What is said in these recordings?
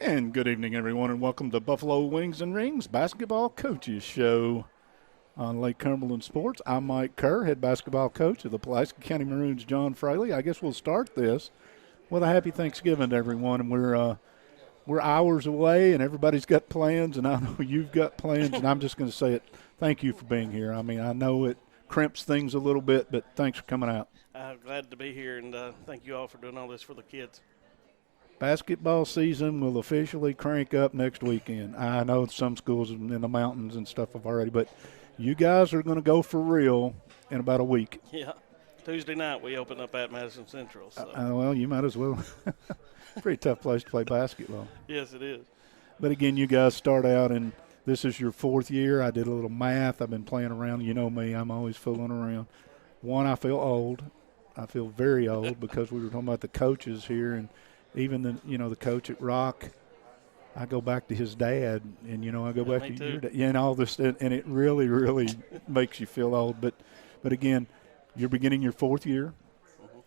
And good evening, everyone, and welcome to Buffalo Wings and Rings Basketball Coaches Show on Lake Cumberland Sports. I'm Mike Kerr, head basketball coach of the Pulaski County Maroons, John Fraley. I guess we'll start this with a happy Thanksgiving to everyone. And we're hours away, and everybody's got plans, and I know you've got plans, and I'm just going to say it. Thank you for being here. I mean, I know it crimps things a little bit, but thanks for coming out. Glad to be here, and thank you all for doing all this for the kids. Basketball season will officially crank up next weekend. I know some schools in the mountains and stuff have already, but you guys are going to go for real in about a week. Yeah, Tuesday night we open up at Madison Central. So Well, you might as well. Pretty tough place to play basketball. yes, it is. But again, you guys start out, and this is your fourth year. I did a little math. I've been playing around. You know me, I'm always fooling around. One, I feel old. I feel very old because we were talking about the coaches here, and even the coach at Rock. I go back to his dad, and I go back to your dad, and all this, and it really, really makes you feel old. But again, you're beginning your fourth year.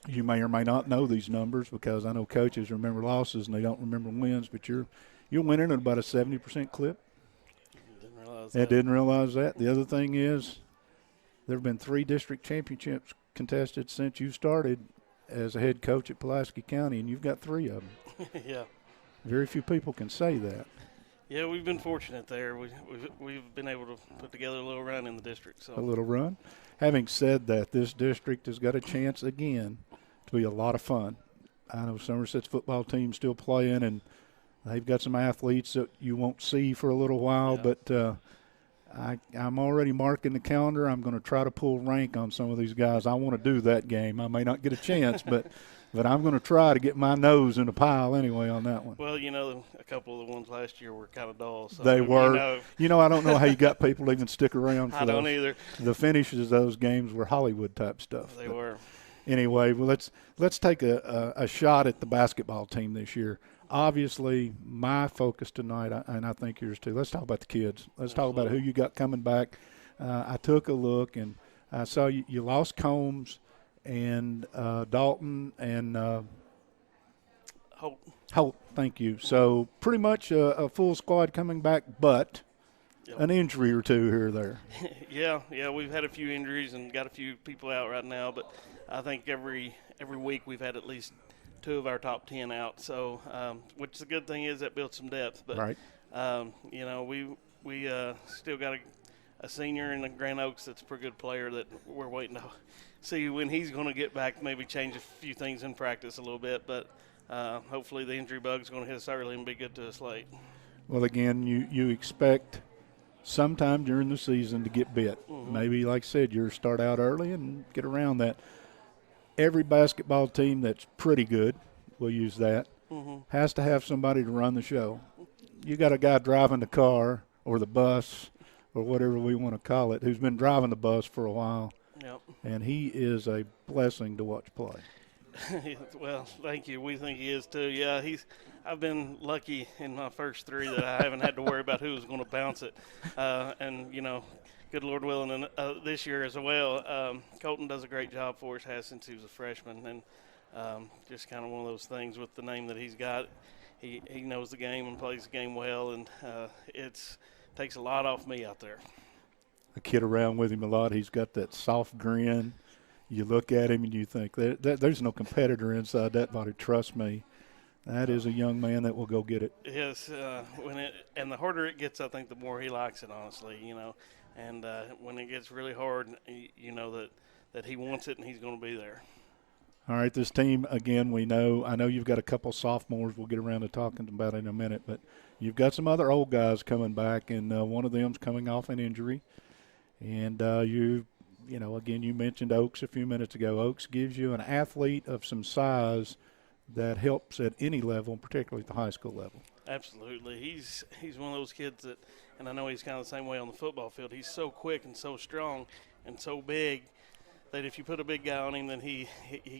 You may or may not know these numbers because I know coaches remember losses and they don't remember wins. But you're winning at about a 70% clip. Didn't realize that. I didn't realize that. The other thing is, there have been 3 district championships contested since you started as a head coach at Pulaski County, and you've got 3 of them. Yeah. Very few people can say that. Yeah, we've been fortunate there. We've been able to put together a little run in the district. So A little run. Having said that, this district has got a chance again to be a lot of fun. I know Somerset's football team's still playing, and they've got some athletes that you won't see for a little while, Yeah. but I'm already marking the calendar. I'm going to try to pull rank on some of these guys. I want to do that game. I may not get a chance, but I'm going to try to get my nose in the pile anyway on that one. Well, a couple of the ones last year were kind of dull. So They were. I don't know how you got people to even stick around for I don't either. The finishes of those games were Hollywood type stuff. They were. Anyway, well, let's take a shot at the basketball team this year. Obviously, my focus tonight, and I think yours too. Let's talk about the kids. Let's talk about who you got coming back. I took a look, and I saw you lost Combs and Dalton and Holt. Thank you. So pretty much a full squad coming back, but an injury or two here or there. Yeah, we've had a few injuries and got a few people out right now, but I think every week we've had at least 2 of our top 10 out. So, which the good thing is that builds some depth. But right. We still got a senior in the Grand Oaks that's a pretty good player that we're waiting to see when he's going to get back. Maybe change a few things in practice a little bit, but hopefully the injury bug's going to hit us early and be good to us late. Well, again, you expect sometime during the season to get bit. Mm-hmm. Maybe, like I said, you start out early and get around that. Every basketball team that's pretty good, we'll use that, has to have somebody to run the show. You got a guy driving the car or the bus or whatever we want to call it who's been driving the bus for a while, and he is a blessing to watch play. Well, thank you. We think he is too. Yeah, I've been lucky in my first 3 that I haven't had to worry about who was going to bounce it, and good Lord willing, and this year as well, Colton does a great job for us, has since he was a freshman, and just kind of one of those things with the name that he's got. He knows the game and plays the game well, and it takes a lot off me out there. I kid around with him a lot. He's got that soft grin. You look at him and you think, there's no competitor inside that body. Trust me. That is a young man that will go get it. Yes, and the harder it gets, I think the more he likes it, honestly, And when it gets really hard, you know that he wants it and he's going to be there. All right, this team, again, I know you've got a couple sophomores we'll get around to talking about in a minute, but you've got some other old guys coming back, and one of them's coming off an injury. And again, you mentioned Oaks a few minutes ago. Oaks gives you an athlete of some size that helps at any level, particularly at the high school level. Absolutely. He's one of those kids that, and I know he's kind of the same way on the football field, he's so quick and so strong and so big that if you put a big guy on him, then he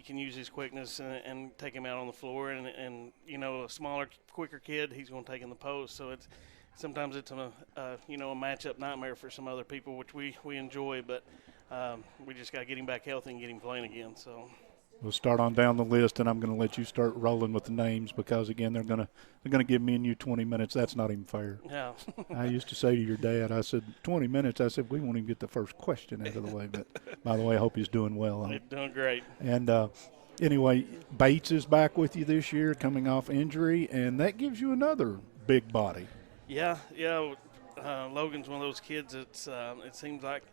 can use his quickness and take him out on the floor. And a smaller, quicker kid, he's going to take in the post. So sometimes it's a matchup nightmare for some other people, which we enjoy. But we just got to get him back healthy and get him playing again. So We'll start on down the list, and I'm going to let you start rolling with the names because again they're going to give me and you 20 minutes. That's not even fair. Yeah. I used to say to your dad, I said 20 minutes. I said we won't even get the first question out of the way. But by the way, I hope he's doing well. They're doing great. And anyway, Bates is back with you this year, coming off injury, and that gives you another big body. Yeah. Logan's one of those kids that's it seems like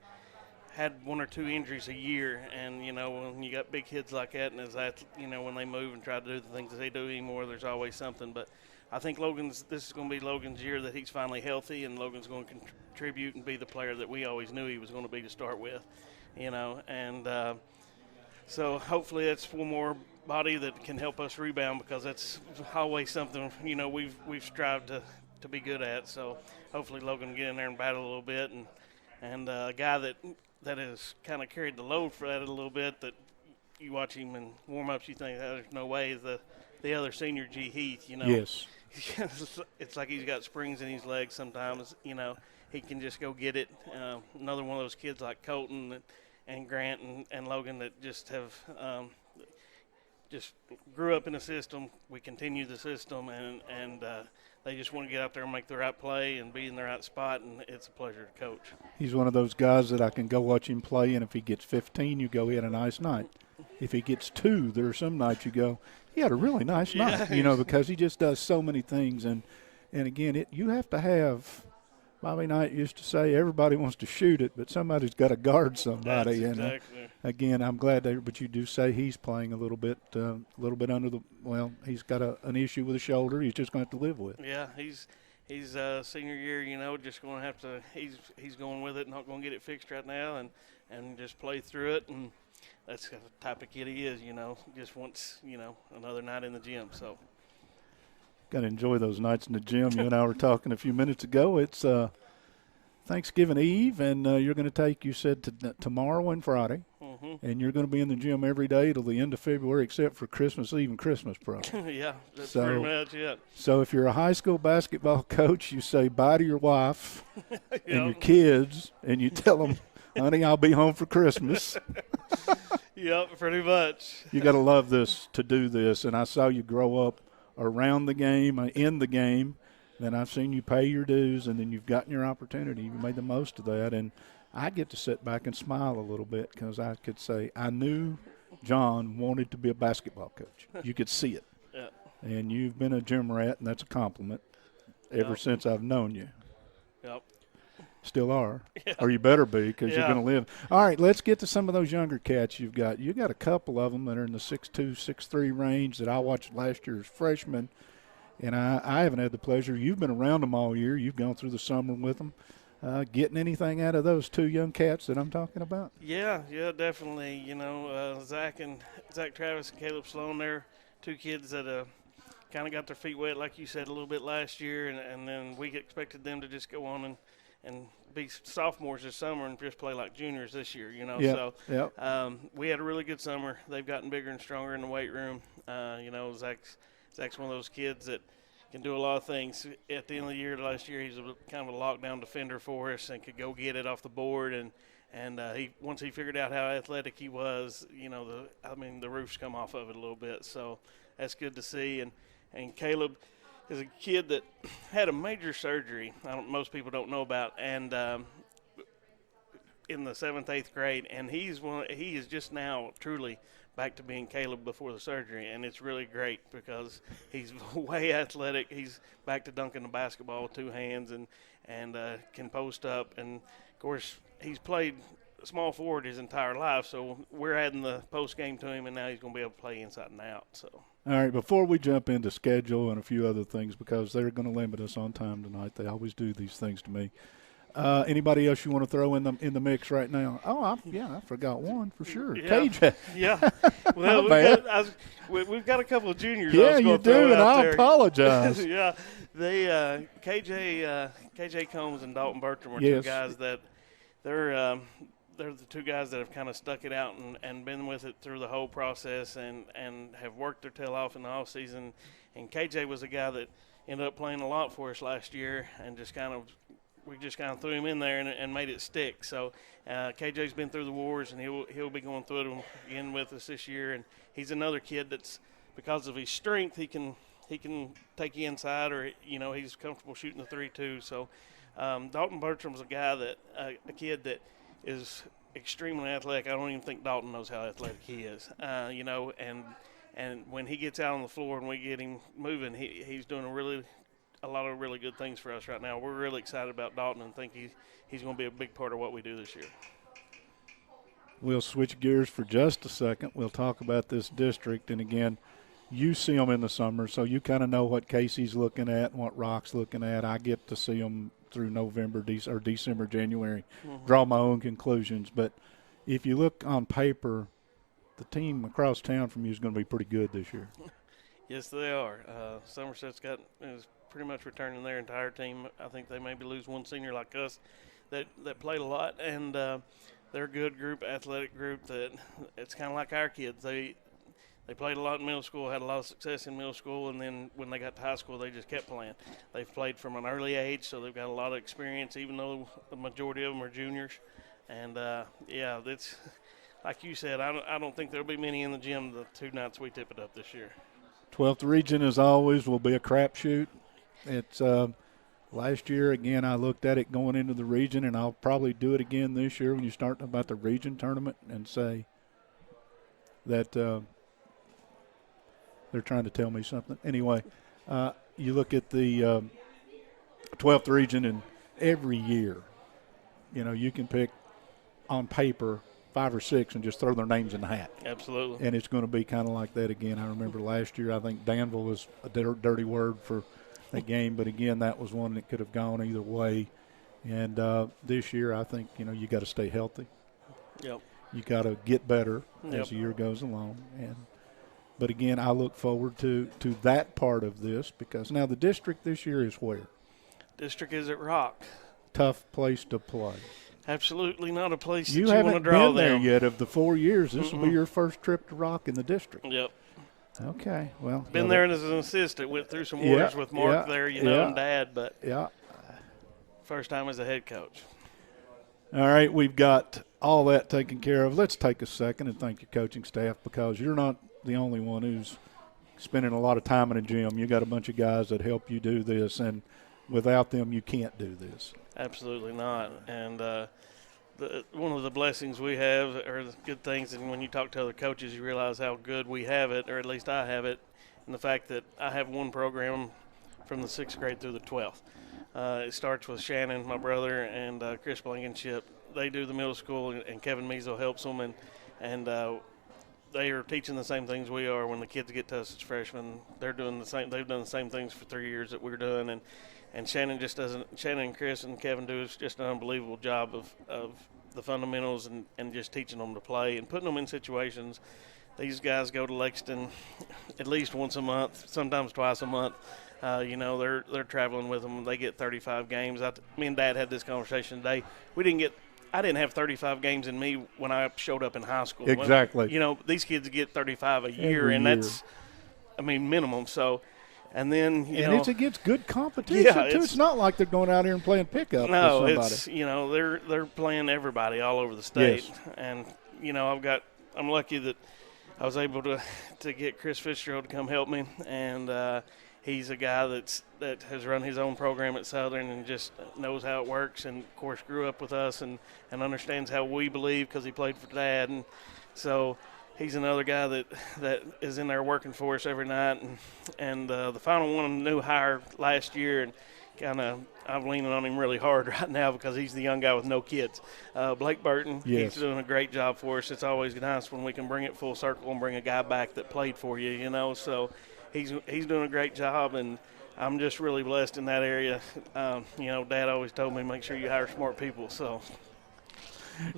had one or two injuries a year, and when you got big kids like that, and when they move and try to do the things that they do anymore, there's always something. But I think this is going to be Logan's year that he's finally healthy, and Logan's going to contribute and be the player that we always knew he was going to be to start with, and so hopefully that's one more body that can help us rebound, because that's always something we've strived to be good at. So hopefully Logan will get in there and battle a little bit, and a guy that has kind of carried the load for that a little bit, that you watch him in warm-ups, you think, there's no way, the other senior, G. Heath, Yes. It's like he's got springs in his legs sometimes, he can just go get it. Another one of those kids like Colton and Grant and Logan that just have just grew up in the system. We continue the system, and they just want to get out there and make the right play and be in the right spot, and it's a pleasure to coach. He's one of those guys that I can go watch him play, and if he gets 15, you go, he had a nice night. If he gets 2, there are some nights you go, he had a really nice night, because he just does so many things. And again, you have to have – Bobby Knight used to say everybody wants to shoot it, but somebody's got to guard somebody. That's and exactly. Again, I'm glad but you do say he's playing a little bit under the – well, he's got an issue with the shoulder he's just going to have to live with. Yeah, he's senior year, just going to have to – he's going with it, not going to get it fixed right now, and just play through it. And that's the type of kid he is, just wants, another night in the gym. So got to enjoy those nights in the gym. You and I were talking a few minutes ago. It's Thanksgiving Eve, and you're going to take, you said, tomorrow and Friday, and you're going to be in the gym every day till the end of February except for Christmas Eve and Christmas, probably. Yeah, that's pretty much it. So if you're a high school basketball coach, you say bye to your wife and your kids, and you tell them, honey, I'll be home for Christmas. Yep, pretty much. You got to love this to do this, and I saw you grow up around the game, in the game. Then I've seen you pay your dues, and then you've gotten your opportunity. You made the most of that, and I get to sit back and smile a little bit because I could say I knew John wanted to be a basketball coach. You could see it. Yeah. And you've been a gym rat, and that's a compliment ever since I've known you. Yep. Still are. Yeah. Or you better be because Yeah. you're going to live. All right, let's get to some of those younger cats you've got. You got a couple of them that are in the 6'2", 6'3" range that I watched last year as freshmen, and I haven't had the pleasure. You've been around them all year. You've gone through the summer with them. Getting anything out of those 2 young cats that I'm talking about? Yeah, definitely. Zach Travis and Caleb Sloan, they're 2 kids that kind of got their feet wet, like you said, a little bit last year, and then we expected them to just go on and be sophomores this summer and just play like juniors this year, Yep. So we had a really good summer. They've gotten bigger and stronger in the weight room. Zach's one of those kids that can do a lot of things. At the end of the year last year, he's kind of a lockdown defender for us and could go get it off the board. And once he figured out how athletic he was, the roof's come off of it a little bit. So that's good to see. And Caleb is a kid that had a major surgery. Most people don't know about, and in the 7th, 8th grade, and he is just now truly back to being Caleb before the surgery, and it's really great because he's way athletic. He's back to dunking the basketball with 2 hands and can post up. And, of course, he's played small forward his entire life, so we're adding the post game to him, and now he's going to be able to play inside and out. So. All right, before we jump into schedule and a few other things, because they're going to limit us on time tonight, they always do these things to me. Anybody else you want to throw in the mix right now? Oh, I forgot one for sure. Yeah. KJ. Yeah. Well, we've got a couple of juniors. Yeah, you do, and I apologize. Yeah, they KJ Combs and Dalton Bertram are 2 guys that they're the 2 guys that have kind of stuck it out and been with it through the whole process and have worked their tail off in the off season. And KJ was a guy that ended up playing a lot for us last year and just kind of we just kind of threw him in there and made it stick. So KJ's been through the wars, and he'll be going through them again with us this year. And he's another kid that's, because of his strength, he can take you inside, or he's comfortable shooting the 3 too. So Dalton Bertram's a guy that a kid that is extremely athletic. I don't even think Dalton knows how athletic he is. And when he gets out on the floor and we get him moving, he's doing a lot of really good things for us right now. We're really excited about Dalton and think he's going to be a big part of what we do this year. We'll switch gears for just a second. We'll talk about this district. And, again, you see them in the summer, so you kind of know what Casey's looking at and what Rock's looking at. I get to see them through November, December, January, draw my own conclusions. But if you look on paper, the team across town from you is going to be pretty good this year. Yes, they are. Somerset's is pretty much returning their entire team. I think they maybe lose one senior like us that played a lot, and they're a good group, athletic group that it's kind of like our kids. They played a lot in middle school, had a lot of success in middle school, and then when they got to high school, they just kept playing. They've played from an early age, so they've got a lot of experience, even though the majority of them are juniors. And, it's like you said, I don't think there'll be many in the gym the 2 nights we tip it up this year. 12th region, as always, will be a crapshoot. It's last year, again, I looked at it going into the region, and I'll probably do it again this year when you start about the region tournament and say that they're trying to tell me something. Anyway, you look at the 12th region, and every year, you can pick on paper 5 or 6 and just throw their names in the hat. Absolutely. And it's going to be kind of like that again. I remember last year, I think Danville was a dirty word for that game, but again, that was one that could have gone either way. And this year, I think, you got to stay healthy. Yep. You got to get better as the year goes along. But again, I look forward to that part of this, because now the district this year is where? District is at Rock. Tough place to play. Absolutely not a place you that you want to draw haven't been there them. yet. Of the 4 years, this will be your first trip to Rock in the district. Yep. Okay, well. Been there as an assistant. Went through some wars with Mark there, and Dad, but first time as a head coach. All right, we've got all that taken care of. Let's take a second and thank your coaching staff, because you're not the only one who's spending a lot of time in a gym. You got a bunch of guys that help you do this, and without them, you can't do this. Absolutely not. And one of the blessings we have, or the good things, and when you talk to other coaches, you realize how good we have it, or at least I have it, and the fact that I have one program from the 6th grade through the 12th. It starts with Shannon, my brother, and Chris Blankenship. They do the middle school, and Kevin Measle helps them, and they are teaching the same things we are. When the kids get to us as freshmen, they're doing the same. They've done the same things for 3 years that we're doing, and Shannon and Chris and Kevin do just an unbelievable job of the fundamentals and just teaching them to play and putting them in situations. These guys go to Lexington at least once a month, sometimes twice a month. They're traveling with them. They get 35 games. Me and Dad had this conversation today. I didn't have 35 games in me when I showed up in high school. Exactly. These kids get 35 a year, that's, minimum. So, and then, it's against good competition, too. It's not like they're going out here and playing pickup with somebody. It's, they're playing everybody all over the state. Yes. And, I'm lucky that I was able to get Chris Fitzgerald to come help me. And he's a guy that has run his own program at Southern and just knows how it works, and, of course, grew up with us and understands how we believe because he played for Dad. And so he's another guy that is in there working for us every night. And the final one, new hire last year, and kind of I'm leaning on him really hard right now because he's the young guy with no kids. Blake Burton, yes. He's doing a great job for us. It's always nice when we can bring it full circle and bring a guy back that played for you, So he's doing a great job, and I'm just really blessed in that area. Dad always told me make sure you hire smart people. So.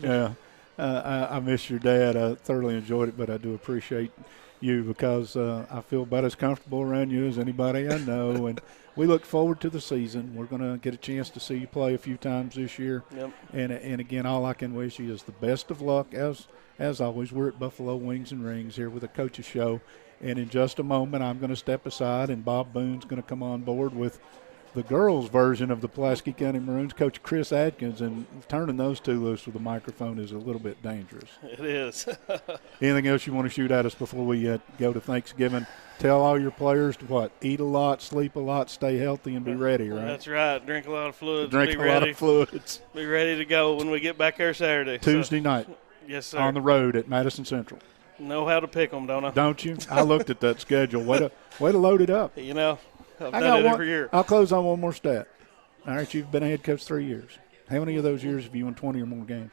Yeah. I miss your dad. I thoroughly enjoyed it, but I do appreciate you because I feel about as comfortable around you as anybody I know. And we look forward to the season. We're going to get a chance to see you play a few times this year. Yep. And again, all I can wish you is the best of luck. As always, we're at Buffalo Wings and Rings here with a coach's show. And in just a moment, I'm going to step aside, and Bob Boone's going to come on board with the girls' version of the Pulaski County Maroons, Coach Chris Adkins, and turning those two loose with a microphone is a little bit dangerous. It is. Anything else you want to shoot at us before we go to Thanksgiving? Tell all your players to what? Eat a lot, sleep a lot, stay healthy, and be ready, right? That's right. Drink a lot of fluids. Drink a lot of fluids. Be ready to go when we get back there Saturday. Tuesday night. Yes, sir. On the road at Madison Central. Know how to pick them, don't I? Don't you? I looked at that schedule. Way to load it up. You know, I've I done got it one, every year. I'll close on one more stat. All right, you've been a head coach 3 years. How many of those years have you won 20 or more games?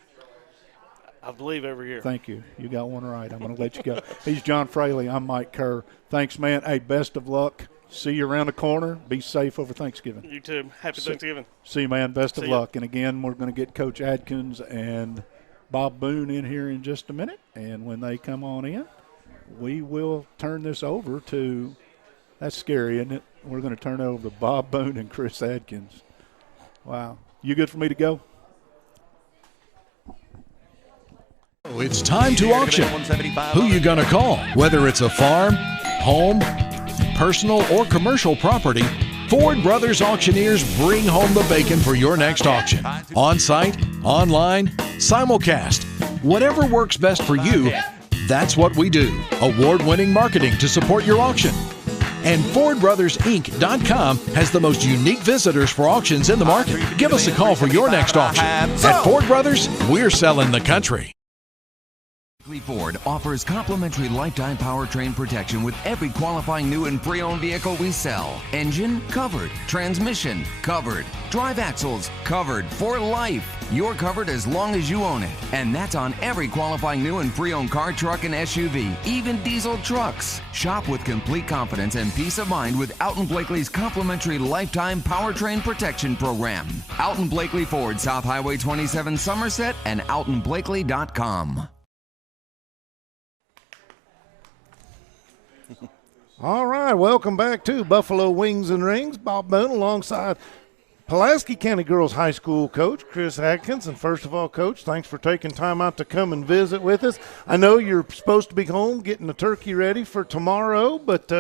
I believe every year. Thank you. You got one right. I'm going to let you go. He's John Fraley. I'm Mike Kerr. Thanks, man. Hey, best of luck. See you around the corner. Be safe over Thanksgiving. You too. Happy Thanksgiving. See you, man. Best of See ya. luck. And, again, we're going to get Coach Adkins and Bob Boone in here in just a minute. And when they come on in, we will turn this over to – that's scary, isn't it? We're going to turn it over to Bob Boone and Chris Adkins. Wow. You good for me to go? It's time to auction. Who you gonna call? Whether it's a farm, home, personal, or commercial property, Ford Brothers Auctioneers bring home the bacon for your next auction. On-site, online, simulcast. Whatever works best for you, that's what we do. Award-winning marketing to support your auction. And FordBrothersInc.com has the most unique visitors for auctions in the market. Give us a call for your next auction. At Ford Brothers, we're selling the country. Ford offers complimentary lifetime powertrain protection with every qualifying new and pre-owned vehicle we sell. Engine covered, transmission covered, drive axles covered for life. You're covered as long as you own it. And that's on every qualifying new and pre-owned car, truck, and SUV, even diesel trucks. Shop with complete confidence and peace of mind with Alton Blakely's complimentary lifetime powertrain protection program. Alton Blakely Ford, South Highway 27, Somerset, and AltonBlakely.com. All right, welcome back to Buffalo Wings and Rings. Bob Boone alongside Pulaski County Girls High School coach Chris Adkins. And first of all, Coach, thanks for taking time out to come and visit with us. I know you're supposed to be home getting the turkey ready for tomorrow, but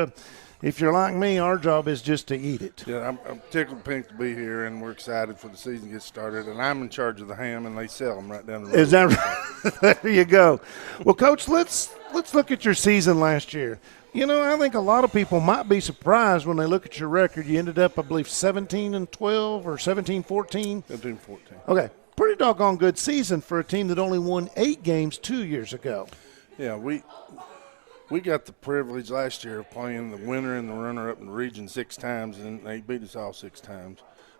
if you're like me, our job is just to eat it. Yeah, I'm tickled pink to be here, and we're excited for the season to get started. And I'm in charge of the ham, and they sell them right down the road. Is that right? There you go. Well, Coach, let's look at your season last year. You know, I think a lot of people might be surprised when they look at your record. You ended up, I believe, 17-12 or 17-14. 17-14. Okay, pretty doggone good season for a team that only won 8 games 2 years ago. Yeah, we got the privilege last year of playing the winner and the runner-up in the region 6 times, and they beat us all 6 times.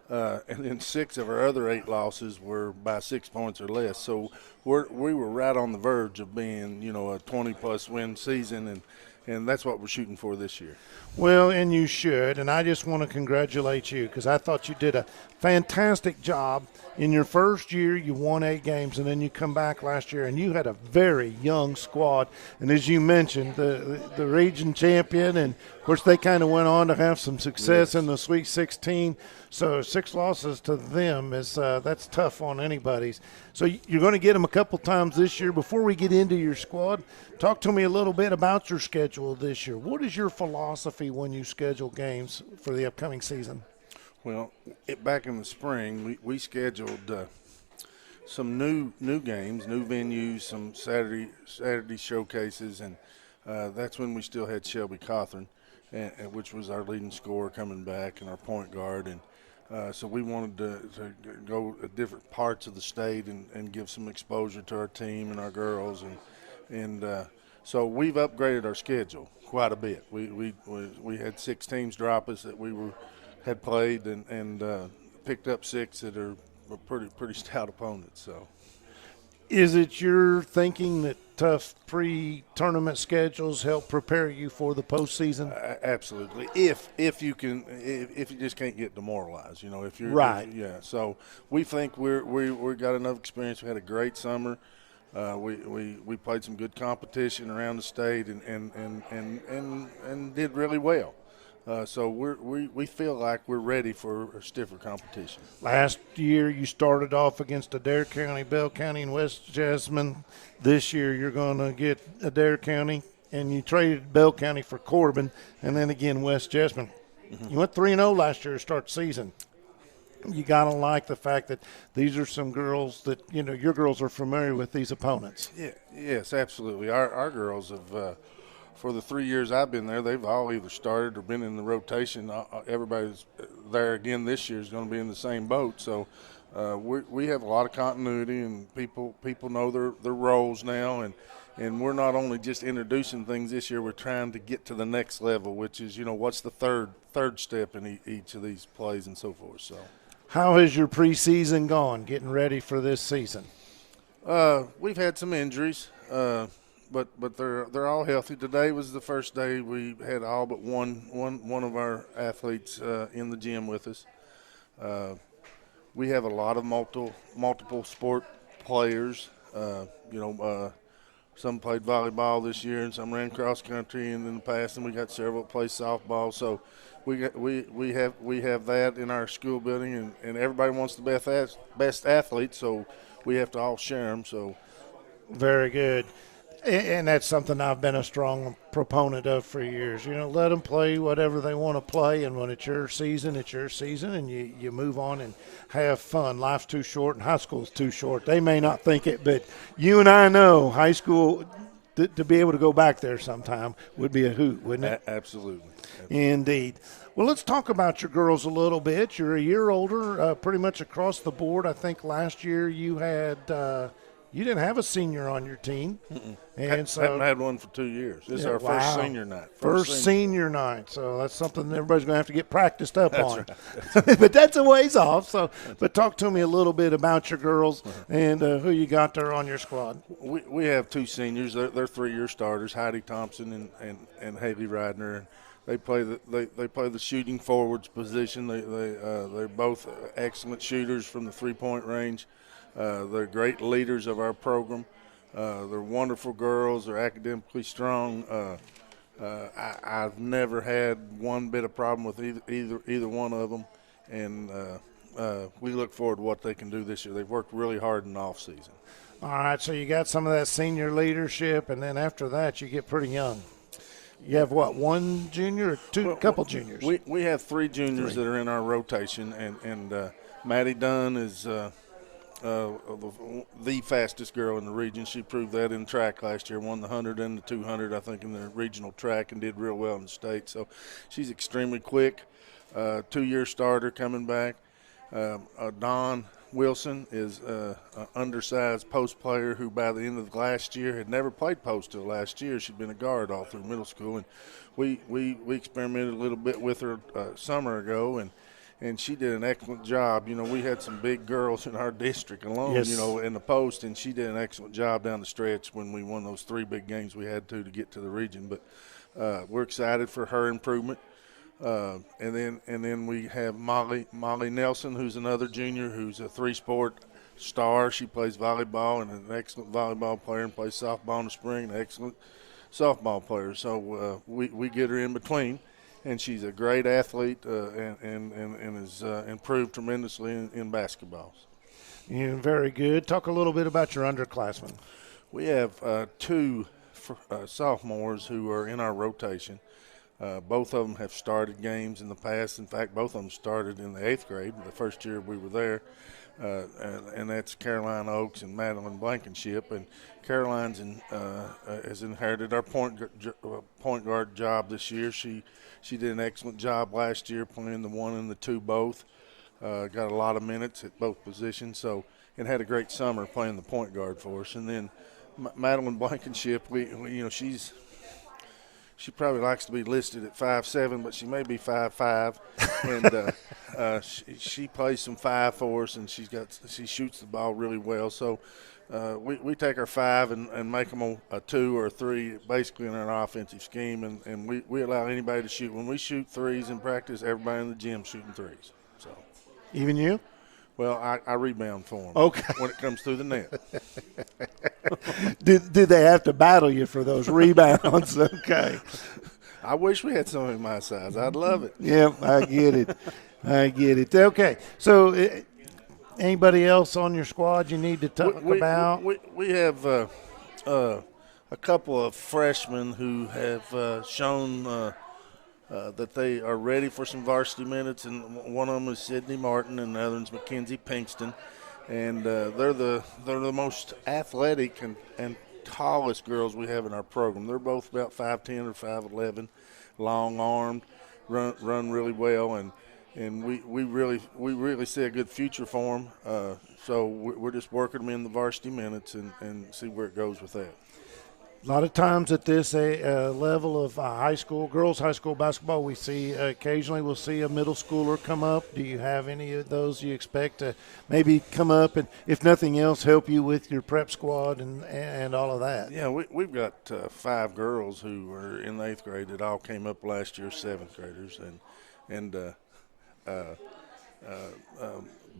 And then 6 of our other 8 losses were by 6 points or less. So we were right on the verge of being, you know, a 20-plus win season, and that's what we're shooting for this year. Well, and you should, and I just want to congratulate you because I thought you did a fantastic job. In your first year, you won 8 games, and then you come back last year, and you had a very young squad. And as you mentioned, the region champion, and, of course, they kind of went on to have some success in the Sweet 16. So 6 losses to them is that's tough on anybody's. So you're going to get them a couple times this year. Before we get into your squad, talk to me a little bit about your schedule this year. What is your philosophy when you schedule games for the upcoming season? Well, back in the spring, we scheduled some new games, new venues, some Saturday showcases, and that's when we still had Shelby Cothran, which was our leading scorer coming back and our point guard. And so we wanted to go to different parts of the state and give some exposure to our team and our girls. And so we've upgraded our schedule quite a bit. We had 6 teams drop us that we had played and picked up 6 that are pretty stout opponents. So, is it your thinking that tough pre-tournament schedules help prepare you for the postseason? Absolutely. If you just can't get demoralized, you know, if you're right. So we think we got enough experience. We had a great summer. We played some good competition around the state and did really well. So we feel like we're ready for a stiffer competition. Last year you started off against Adair County, Bell County, and West Jessamine. This year you're going to get Adair County, and you traded Bell County for Corbin, and then again West Jessamine. You went 3-0 last year to start the season. You got to like the fact that these are some girls that, your girls are familiar with these opponents. Yeah, yes, absolutely. Our girls have, for the 3 years I've been there, they've all either started or been in the rotation. Everybody's there again this year is going to be in the same boat. So we have a lot of continuity, and people know their roles now. And we're not only just introducing things this year, we're trying to get to the next level, which is, what's the third step in each of these plays and so forth. So. How has your preseason gone, getting ready for this season? We've had some injuries, but they're all healthy. Today was the first day we had all but one of our athletes in the gym with us. We have a lot of multiple sport players. Some played volleyball this year, and some ran cross country, and in the past, and we got several that play softball. So we have that in our school building, and everybody wants the best athlete, so we have to all share them. So very good. And that's something I've been a strong proponent of for years. Let them play whatever they want to play, and when it's your season, and you move on and have fun. Life's too short, and high school's too short. They may not think it, but you and I know high school, to be able to go back there sometime would be a hoot, wouldn't it? Absolutely. Indeed. Well, let's talk about your girls a little bit. You're a year older, pretty much across the board. I think last year you had you didn't have a senior on your team. And so haven't had one for 2 years. This is our first senior night. First senior night. So that's something everybody's going to have to get practiced up on. Right. But that's a ways off. So, but talk to me a little bit about your girls and who you got there on your squad. We have 2 seniors. They're 3-year starters, Heidi Thompson and Haley Ridner. They play the shooting forwards position. They're both excellent shooters from the 3-point range. They're great leaders of our program. They're wonderful girls. They're academically strong. I've never had one bit of problem with either one of them, and we look forward to what they can do this year. They've worked really hard in the off season. All right, so you got some of that senior leadership, and then after that you get pretty young. You have what, one junior or two? Couple juniors. We have 3 juniors that are in our rotation, and Maddie Dunn is the fastest girl in the region. She proved that in track last year, won the 100 and the 200, I think, in the regional track, and did real well in the state. So she's extremely quick, 2-year starter coming back. Dawn Wilson is an undersized post player who by the end of last year had never played post till last year. She'd been a guard all through middle school, and we experimented a little bit with her summer ago, and she did an excellent job. We had some big girls in our district alone, yes, in the post, and she did an excellent job down the stretch when we won those 3 big games we had to get to the region. But we're excited for her improvement. And then we have Molly Nelson, who's another junior, who's a 3-sport star. She plays volleyball and an excellent volleyball player, and plays softball in the spring, an excellent softball player. So we get her in between. And she's a great athlete and has improved tremendously in basketball. Yeah, very good. Talk a little bit about your underclassmen. We have 2 sophomores who are in our rotation. Both of them have started games in the past. In fact, both of them started in the 8th grade, the first year we were there. And that's Caroline Oaks and Madeline Blankenship. And Caroline's has inherited our point guard job this year. She did an excellent job last year playing the 1 and the 2 both. Got a lot of minutes at both positions, and had a great summer playing the point guard for us. And then Madeline Blankenship, she probably likes to be listed at 5'7", but she may be 5'5", and she plays some 5 for us, and she shoots the ball really well. So we take our 5 and make them a 2 or a 3, basically in our offensive scheme, and we allow anybody to shoot. When we shoot 3s in practice, everybody in the gym shooting 3s. So even you? Well, I rebound for them. Okay. When it comes through the net. Did they have to battle you for those rebounds? Okay. I wish we had something my size. I'd love it. Yep, I get it. Okay. So anybody else on your squad you need to talk about? We have a couple of freshmen who have shown that they are ready for some varsity minutes, and one of them is Sydney Martin, and the other one's Mackenzie Pinkston, and they're the most athletic and tallest girls we have in our program. They're both about 5'10" or 5'11", long-armed, run really well, and we really see a good future for them. So we're just working them in the varsity minutes and see where it goes with that. A lot of times at this level of high school, girls high school basketball, we see occasionally we'll see a middle schooler come up. Do you have any of those you expect to maybe come up and, if nothing else, help you with your prep squad and all of that? Yeah, we've got 5 girls who were in the 8th grade that all came up last year, 7th graders, and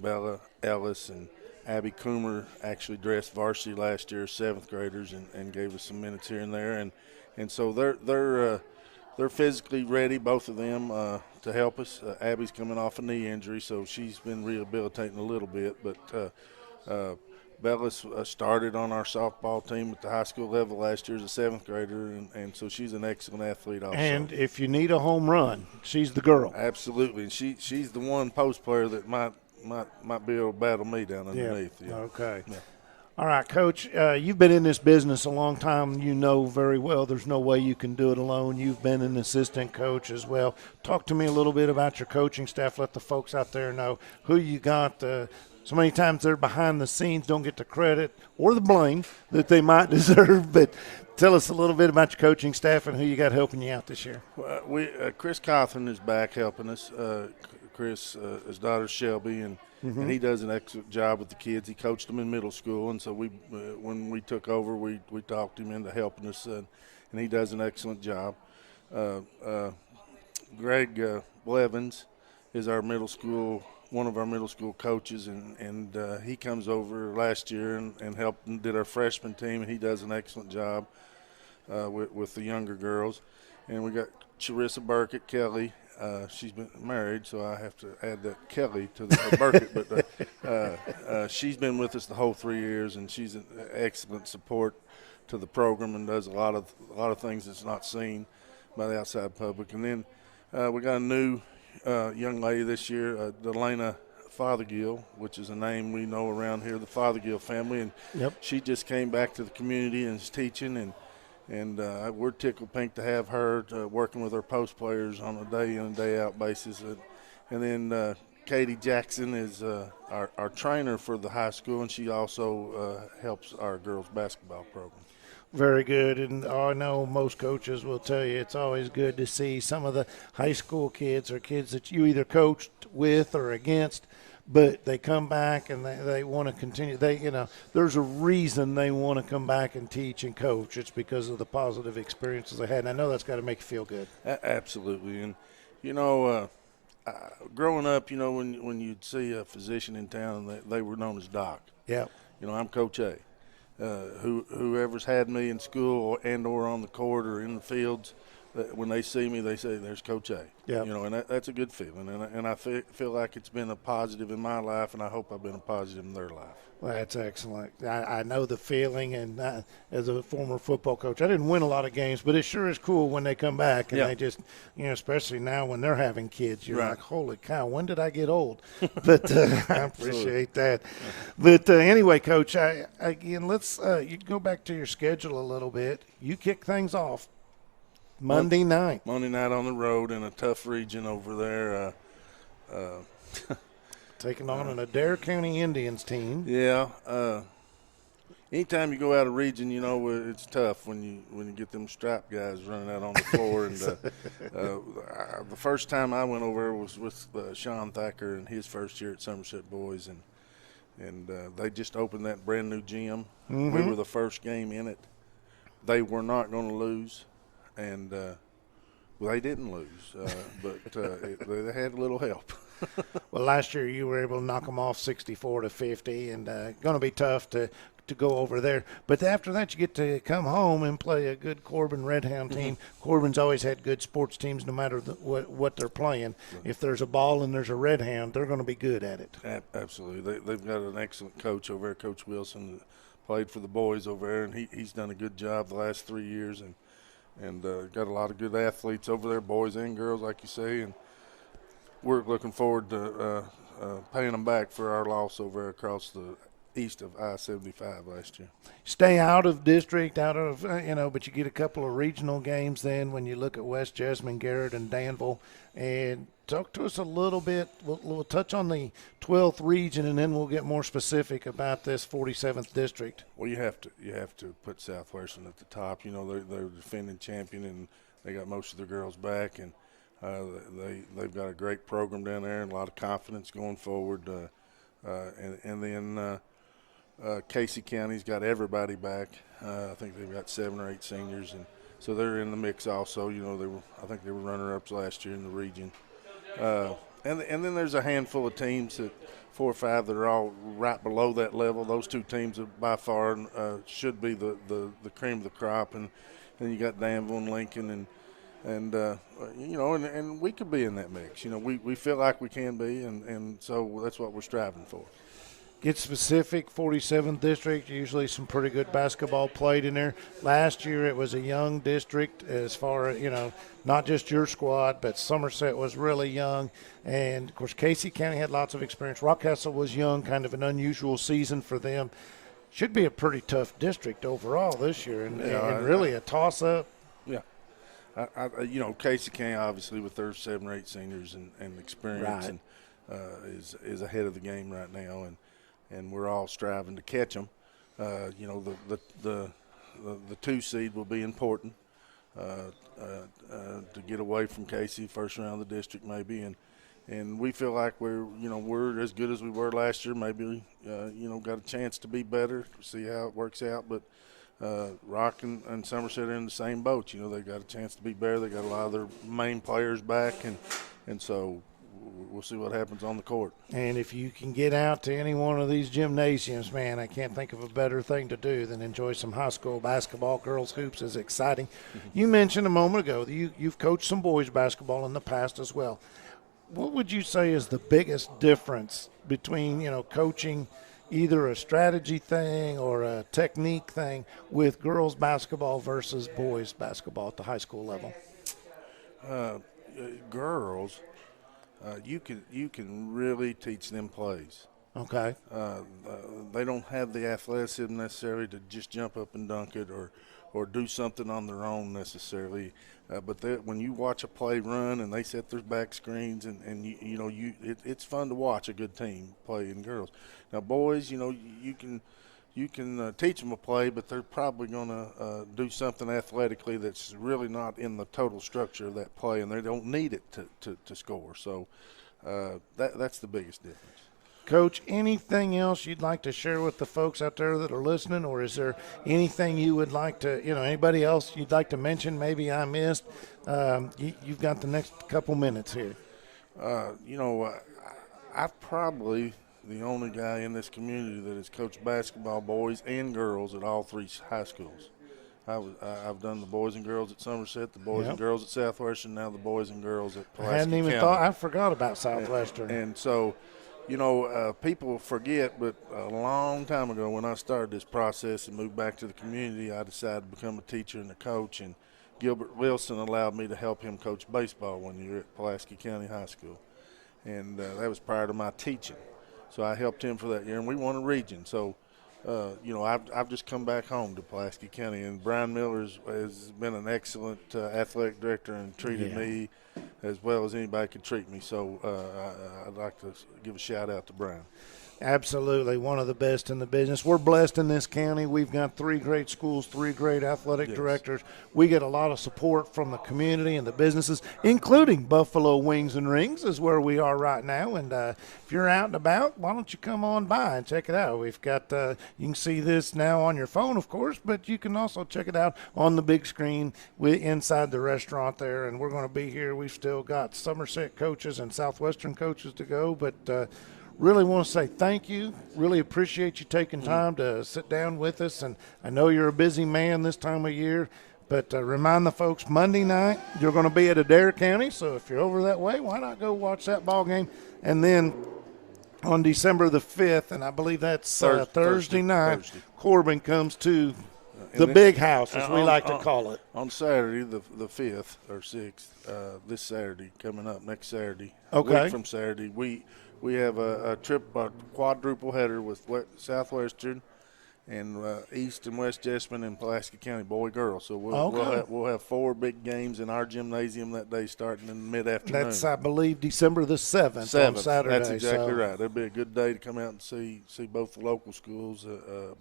Bella Ellis and Abby Coomer actually dressed varsity last year, 7th graders, and gave us some minutes here and there, and so they're physically ready, both of them, to help us. Abby's coming off a knee injury, so she's been rehabilitating a little bit, but Bella's started on our softball team at the high school level last year as a 7th grader, and so she's an excellent athlete also. And if you need a home run, she's the girl. Absolutely, and she's the one post player that might be able to battle me down underneath. Yeah. Okay. Yeah. All right, Coach, you've been in this business a long time. You know very well there's no way you can do it alone. You've been an assistant coach as well. Talk to me a little bit about your coaching staff. Let the folks out there know who you got. So many times they're behind the scenes, don't get the credit or the blame that they might deserve. But tell us a little bit about your coaching staff and who you got helping you out this year. Well, Chris Cawthon is back helping us. Chris, his daughter Shelby, and he does an excellent job with the kids. He coached them in middle school, and so when we took over, we talked him into helping us, and he does an excellent job. Greg Blevins is our one of our middle school coaches, and he comes over last year and helped and did our freshman team, and he does an excellent job with the younger girls. And we got Charissa Burkett, Kelly. She's been married, so I have to add that Kelly to the Burkett. But she's been with us the whole 3 years, and she's an excellent support to the program and does a lot of things that's not seen by the outside public. And then we got a new young lady this year, Delana Fothergill, which is a name we know around here, the Fothergill family, and she just came back to the community and is teaching, and we're tickled pink to have her working with our post players on a day in and day out basis. And then Katie Jackson is our trainer for the high school, and she also helps our girls basketball program. Very good, and I know most coaches will tell you it's always good to see some of the high school kids or kids that you either coached with or against, but they come back and they want to continue. There's a reason they want to come back and teach and coach. It's because of the positive experiences they had, and I know that's got to make you feel good. Absolutely, and growing up, when you'd see a physician in town, they were known as Doc. Yeah. I'm Coach A. Whoever's had me in school or on the court or in the fields, when they see me, they say, "There's Coach A." Yeah. And that's a good feeling, and I feel like it's been a positive in my life, and I hope I've been a positive in their life. Well, that's excellent. I know the feeling, and as a former football coach, I didn't win a lot of games, but it sure is cool when they come back and they just, especially now when they're having kids, you're like, holy cow, when did I get old? But I appreciate that. But anyway, Coach, let's you go back to your schedule a little bit. You kick things off Monday night. Monday night on the road in a tough region over there. Taking on an Adair County Indians team. Yeah. Anytime you go out of region, it's tough when you get them strap guys running out on the floor. And the first time I went over was with Sean Thacker in his first year at Somerset Boys, and they just opened that brand new gym. We were the first game in it. They were not going to lose, and they didn't lose, but they had a little help. Well, last year you were able to knock them off 64-50, and going to be tough to go over there. But after that, you get to come home and play a good Corbin Red Hound team. Corbin's always had good sports teams no matter what they're playing. If there's a ball and there's a Red Hound, they're going to be good at it. Absolutely. They've got an excellent coach over there, Coach Wilson, that played for the boys over there, and he's done a good job the last 3 years. and got a lot of good athletes over there, boys and girls, like you say, and we're looking forward to paying them back for our loss over across the east of I-75 last year. Stay out of district, but you get a couple of regional games then when you look at West Jessamine, Garrett, and Danville. And talk to us a little bit. We'll touch on the 12th region, and then we'll get more specific about this 47th district. Well, you have to put Southwestern at the top. You know, they're the defending champion, and they got most of their girls back, and they've got a great program down there and a lot of confidence going forward. And then Casey County's got everybody back. I think they've got 7 or 8 seniors, and so they're in the mix also. You know, I think they were runner-ups last year in the region. And then there's a handful of teams, 4 or 5, that are all right below that level. Those 2 teams are by far should be the cream of the crop, and then you got Danville and Lincoln, and you know, and we could be in that mix. You know, we feel like we can be, and so that's what we're striving for. Get specific, 47th district, usually some pretty good basketball played in there. Last year it was a young district as far as, you know, not just your squad, but Somerset was really young. And, of course, Casey County had lots of experience. Rockcastle was young, kind of an unusual season for them. Should be a pretty tough district overall this year, and really a toss-up. Yeah. You know, Casey County, obviously, with their 7 or 8 seniors and experience, right, and is ahead of the game right now, and we're all striving to catch them. You know, the 2 seed will be important to get away from Casey, first round of the district maybe, and we feel like we're as good as we were last year. Maybe got a chance to be better. See how it works out, but Rock and Somerset are in the same boat. You know, they got a chance to be better. They got a lot of their main players back, and so we'll see what happens on the court. And if you can get out to any one of these gymnasiums, man, I can't think of a better thing to do than enjoy some high school basketball. Girls hoops is exciting. Mm-hmm. You mentioned a moment ago that you've coached some boys basketball in the past as well. What would you say is the biggest difference between, you know, coaching either a strategy thing or a technique thing with girls basketball versus boys basketball at the high school level? Girls, you can really teach them plays. Okay. They don't have the athleticism necessarily to just jump up and dunk it or do something on their own necessarily. But when you watch a play run and they set their back screens and it's fun to watch a good team play in girls. Now boys, you know, you can teach them a play, but they're probably going to do something athletically that's really not in the total structure of that play, and they don't need it to score. So that's the biggest difference. Coach, anything else you'd like to share with the folks out there that are listening, or is there anything you would like to, anybody else you'd like to mention maybe I missed? You've got the next couple minutes here. I'm probably the only guy in this community that has coached basketball, boys and girls, at all 3 high schools. I've done the boys and girls at Somerset, the boys and girls at Southwestern, now the boys and girls at Pulaski I hadn't even County. thought. I forgot about Southwestern. And so, people forget, but a long time ago when I started this process and moved back to the community, I decided to become a teacher and a coach, and Gilbert Wilson allowed me to help him coach baseball one year at Pulaski County High School. And that was prior to my teaching. So I helped him for that year, and we won a region. So, I've just come back home to Pulaski County, and Brian Miller has been an excellent athletic director and treated me as well as anybody could treat me. So I'd like to give a shout-out to Brian. Absolutely, one of the best in the business. We're blessed in this county. We've got 3 great schools, 3 great athletic directors. We get a lot of support from the community and the businesses, including Buffalo Wings and Rings is where we are right now. And if you're out and about, why don't you come on by and check it out. We've got you can see this now on your phone, of course, but you can also check it out on the big screen inside the restaurant there. And we're going to be here. We've still got Somerset coaches and Southwestern coaches to go, but really want to say thank you. Really appreciate you taking time to sit down with us. And I know you're a busy man this time of year, but remind the folks, Monday night you're going to be at Adair County. So if you're over that way, why not go watch that ball game? And then on December the 5th, and I believe that's Thursday night, Corbin comes to The big house, as we like to on- call it. On Saturday, the 5th or 6th, this Saturday, coming up next Saturday, a Okay. week from Saturday, we have a quadruple header with Southwestern and East and West Jessamine and Pulaski County boy-girl. So we'll have 4 big games in our gymnasium that day starting in mid-afternoon. That's, I believe, December the 7th on Saturday. That's exactly so. right. It'll be a good day to come out and see both the local schools,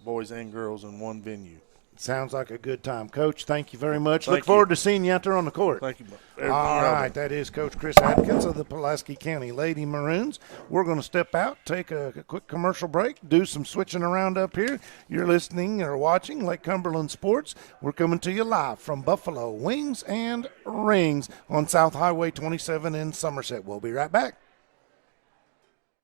boys and girls, in one venue. Sounds like a good time. Coach, thank you very much. Look Thank forward you. to seeing you out there on the court. Thank you. All right, that is Coach Chris Atkins of the Pulaski County Lady Maroons. We're going to step out, take a quick commercial break, do some switching around up here. You're listening or watching Lake Cumberland Sports. We're coming to you live from Buffalo Wings and Rings on South Highway 27 in Somerset. We'll be right back.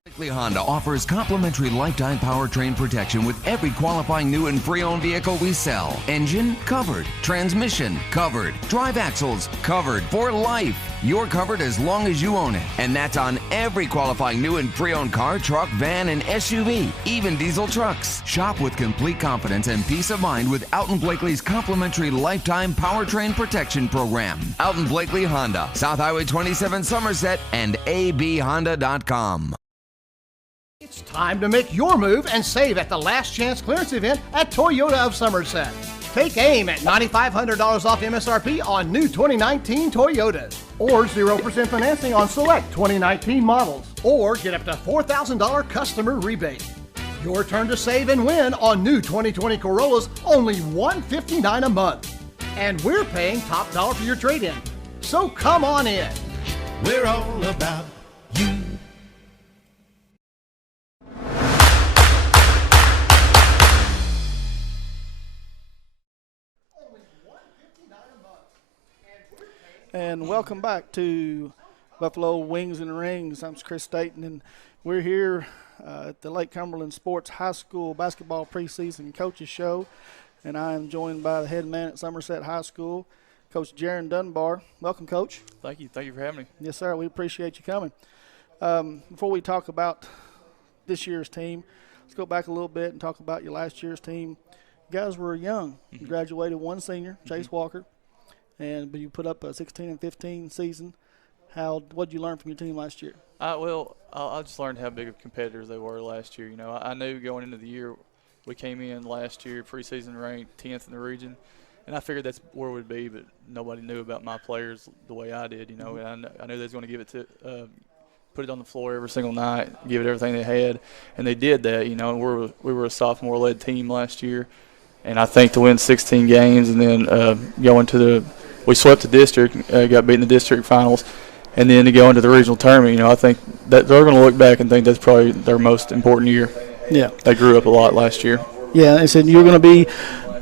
Blakely Honda offers complimentary lifetime powertrain protection with every qualifying new and pre-owned vehicle we sell. Engine covered, transmission covered, drive axles covered for life. You're covered as long as you own it, and that's on every qualifying new and pre-owned car, truck, van, and SUV, even diesel trucks. Shop with complete confidence and peace of mind with Alton Blakely's complimentary lifetime powertrain protection program. Alton Blakely Honda, South Highway 27 Somerset, and abhonda.com. It's time to make your move and save at the Last Chance clearance event at Toyota of Somerset. Take aim at $9,500 off MSRP on new 2019 Toyotas, or 0% financing on select 2019 models, or get up to $4,000 customer rebate. Your turn to save and win on new 2020 Corollas, only $159 a month. And we're paying top dollar for your trade-in. So come on in. We're all about you. And welcome back to Buffalo Wings and Rings. I'm Chris Staten, and we're here at the Lake Cumberland Sports High School Basketball Preseason Coaches Show, and I am joined by the head man at Somerset High School, Coach Jaron Dunbar. Welcome, Coach. Thank you. Thank you for having me. Yes, sir. We appreciate you coming. Before we talk about this year's team, let's go back a little bit and talk about your last year's team. You guys were young. You graduated one senior, Chase Walker. But you put up a 16 and 15 season. What did you learn from your team last year? I just learned how big of competitors they were last year. You know, I knew going into the year, we came in last year preseason ranked 10th in the region, and I figured that's where we'd be. But nobody knew about my players the way I did. You know, and I knew they was going to give it to, put it on the floor every single night, give it everything they had, and they did that. You know, and we were a sophomore-led team last year, and I think to win 16 games and then go into we swept the district, got beat in the district finals, and then to go into the regional tournament. You know, I think that they're going to look back and think that's probably their most important year. Yeah. They grew up a lot last year. Yeah, they said you're going to be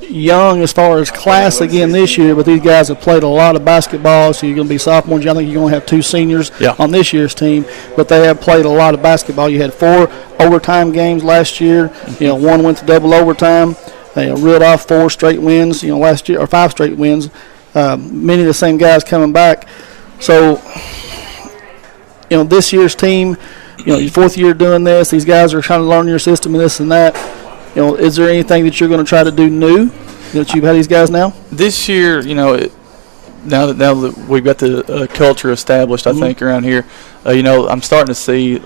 young as far as class again this year, but these guys have played a lot of basketball, so you're going to be sophomores. I think you're going to have 2 seniors on this year's team, but they have played a lot of basketball. You had 4 overtime games last year. You know, 1 went to double overtime. They reeled off 4 straight wins, you know, last year, or 5 straight wins. Many of the same guys coming back. So, you know, this year's team, you know, your 4th year doing this, these guys are trying to learn your system and this and that. You know, is there anything that you're going to try to do new that you've had these guys now? This year, you know, now that we've got the culture established, I think, around here, you know, I'm starting to see,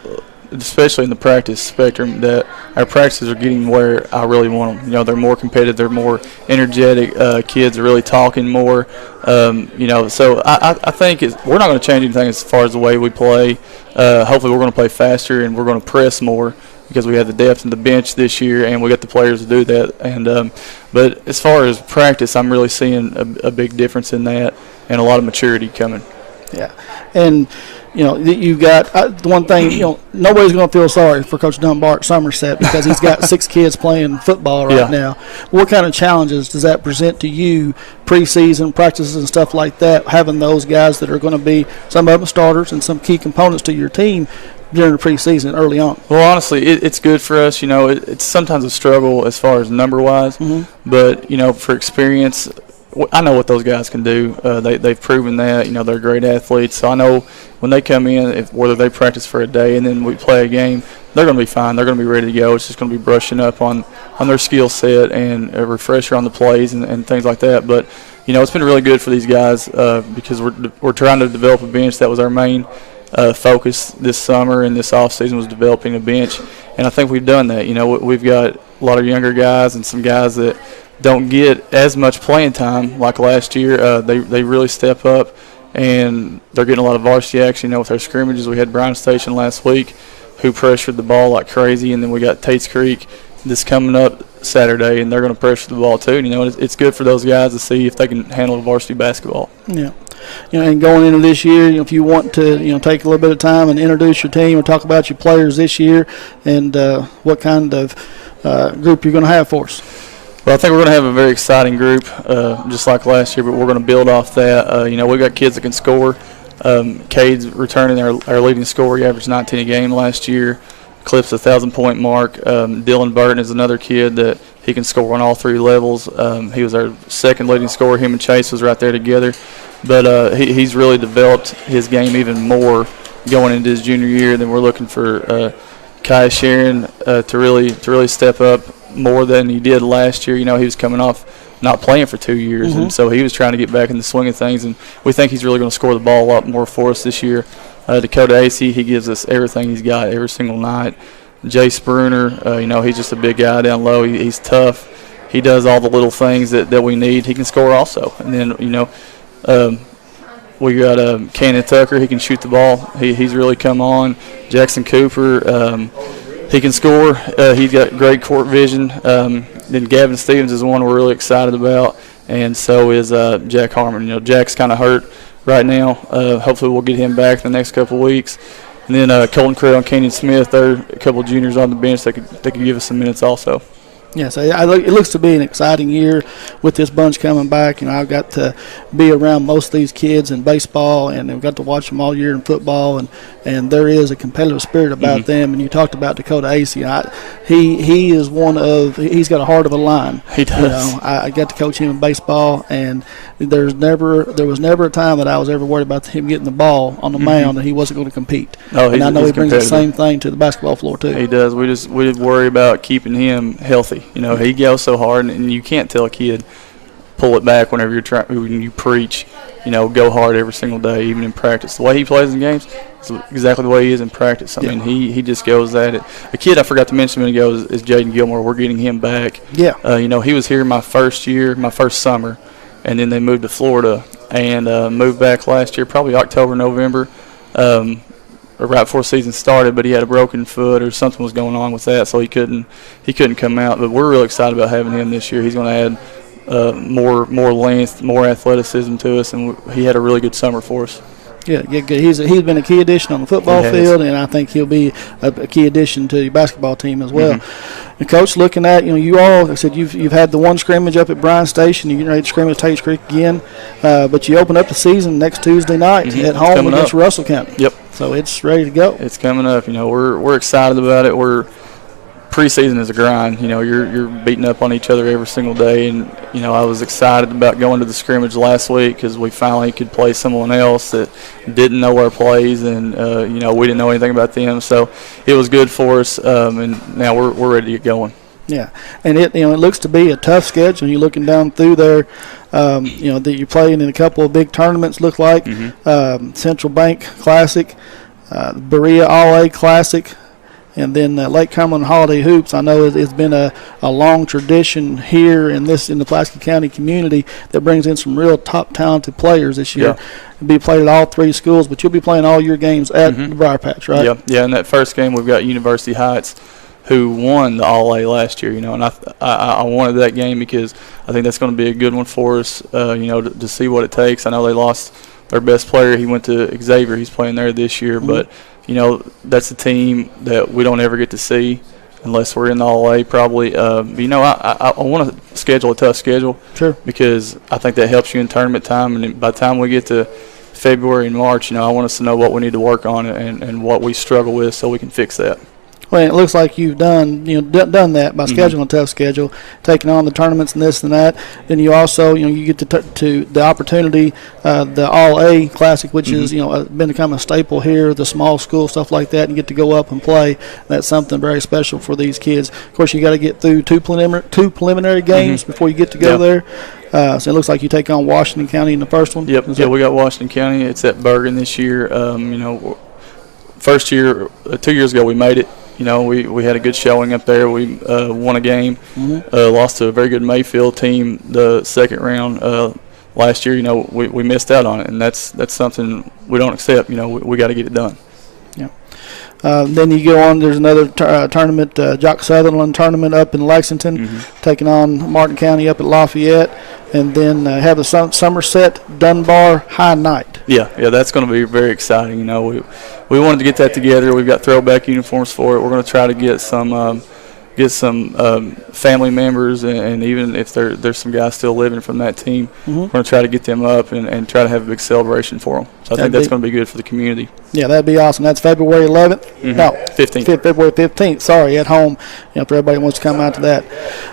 especially in the practice spectrum, that our practices are getting where I really want them. You know, they're more competitive, they're more energetic. Kids are really talking more. You know, so I think we're not going to change anything as far as the way we play. Hopefully we're going to play faster and we're going to press more because we have the depth in the bench this year and we got the players to do that. And but as far as practice, I'm really seeing a big difference in that and a lot of maturity coming. Yeah, and you know, you've got the one thing, you know, nobody's going to feel sorry for Coach Dunbar at Somerset because he's got 6 kids playing football right now. What kind of challenges does that present to you, preseason practices and stuff like that, having those guys that are going to be some of them starters and some key components to your team during the preseason early on? Well, honestly, it's good for us. You know, it's sometimes a struggle as far as number-wise, but, you know, for experience, I know what those guys can do. They've proven that. They're great athletes. So I know when they come in, whether they practice for a day and then we play a game, they're going to be fine. They're going to be ready to go. It's just going to be brushing up on their skill set and a refresher on the plays and things like that. But, it's been really good for these guys because we're trying to develop a bench. That was our main focus this summer and this offseason was developing a bench. And I think we've done that. We've got a lot of younger guys and some guys that don't get as much playing time like last year. They really step up, and they're getting a lot of varsity action. With our scrimmages, we had Bryan Station last week who pressured the ball like crazy, and then we got Tates Creek this coming up Saturday, and they're going to pressure the ball too. It's good for those guys to see if they can handle varsity basketball. Yeah. And going into this year, if you want to, take a little bit of time and introduce your team and talk about your players this year and what kind of group you're going to have for us. Well, I think we're going to have a very exciting group, just like last year, but we're going to build off that. We've got kids that can score. Cade's returning our leading scorer. He averaged 19 a game last year, eclipsed the 1,000-point mark. Dylan Burton is another kid that he can score on all three levels. He was our second leading scorer. Him and Chase was right there together. But he's really developed his game even more going into his junior year. Then we're looking for Kai Sharon to really step up more than he did last year. He was coming off not playing for 2 years, and so he was trying to get back in the swing of things. And we think he's really going to score the ball a lot more for us this year. Dakota Acey, he gives us everything he's got every single night. Jay Spruner, he's just a big guy down low. He's tough. He does all the little things that we need. He can score also. And then, we got Cannon Tucker. He can shoot the ball. He's really come on. Jackson Cooper, he can score. He's got great court vision. Then Gavin Stevens is one we're really excited about, and so is Jack Harmon. Jack's kind of hurt right now. Hopefully we'll get him back in the next couple of weeks. And then Colton Creel and Kenyon Smith, they're a couple of juniors on the bench that could give us some minutes also. Yes, it looks to be an exciting year with this bunch coming back. I've got to be around most of these kids in baseball, and I've got to watch them all year in football, and there is a competitive spirit about them. And you talked about Dakota Acey. He is he's got a heart of a lion. He does. I got to coach him in baseball, and there was never a time that I was ever worried about him getting the ball on the mound and he wasn't going to compete. And I know he brings the same thing to the basketball floor too. He does. We worry about keeping him healthy. He goes so hard, and you can't tell a kid pull it back when you preach. Go hard every single day, even in practice. The way he plays in games is exactly the way he is in practice. I mean, he just goes at it. A kid I forgot to mention a minute ago is Jaden Gilmore. We're getting him back. Yeah. He was here my first summer, and then they moved to Florida and moved back last year, probably October, November, right before season started. But he had a broken foot or something was going on with that, so he couldn't come out. But we're really excited about having him this year. He's going to add more length, more athleticism to us, and he had a really good summer for us. Yeah, good. He's been a key addition on the football field, and I think he'll be a key addition to your basketball team as well. And Coach, looking at you all, like I said, you've had the one scrimmage up at Bryan Station. You're getting ready to scrimmage at Tates Creek again, but you open up the season next Tuesday night at home against Russell County. Yep. So it's ready to go. It's coming up. We're excited about it. Preseason is a grind. You're beating up on each other every single day, and I was excited about going to the scrimmage last week because we finally could play someone else that didn't know our plays, and we didn't know anything about them. So it was good for us, and now we're ready to get going. Yeah, and it looks to be a tough schedule. You're looking down through there. That you're playing in a couple of big tournaments. Look like Central Bank Classic, Berea All-A Classic. And then Lake Cumberland Holiday Hoops. I know it's been a long tradition here in the Pulaski County community that brings in some real top talented players this year. It'll be played at all three schools, but you'll be playing all your games at the Briar Patch, right? Yeah. In that first game, we've got University Heights, who won the All-A last year. And I wanted that game because I think that's going to be a good one for us. To see what it takes. I know they lost their best player. He went to Xavier. He's playing there this year, but. That's a team that we don't ever get to see unless we're in the All-A probably. I want to schedule a tough schedule. Sure. Because I think that helps you in tournament time. And by the time we get to February and March, I want us to know what we need to work on and what we struggle with so we can fix that. Well, it looks like you've done done that by scheduling a tough schedule, taking on the tournaments and this and that. Then you also you get to the opportunity, the All A Classic, which is become a staple here, the small school stuff like that, and get to go up and play. That's something very special for these kids. Of course, you got to get through two preliminary games before you get to go there. So it looks like you take on Washington County in the first one. Yep. Yeah, we got Washington County. It's at Bergen this year. First year, 2 years ago, we made it. We had a good showing up there. We won a game, lost to a very good Mayfield team the second round. Last year, we missed out on it, and that's something we don't accept. We got to get it done. Yeah. Then you go on. There's another tournament, Jock Sutherland tournament up in Lexington, taking on Martin County up at Lafayette, and then have the Somerset Dunbar High Night. Yeah, that's going to be very exciting. We wanted to get that together. We've got throwback uniforms for it. We're going to try to get some family members, and even if there's some guys still living from that team, we're going to try to get them up and try to have a big celebration for them. So I think that's going to be good for the community. Yeah, that'd be awesome. That's February 11th? No, 15th. February 15th. Sorry, at home. If everybody wants to come out to that.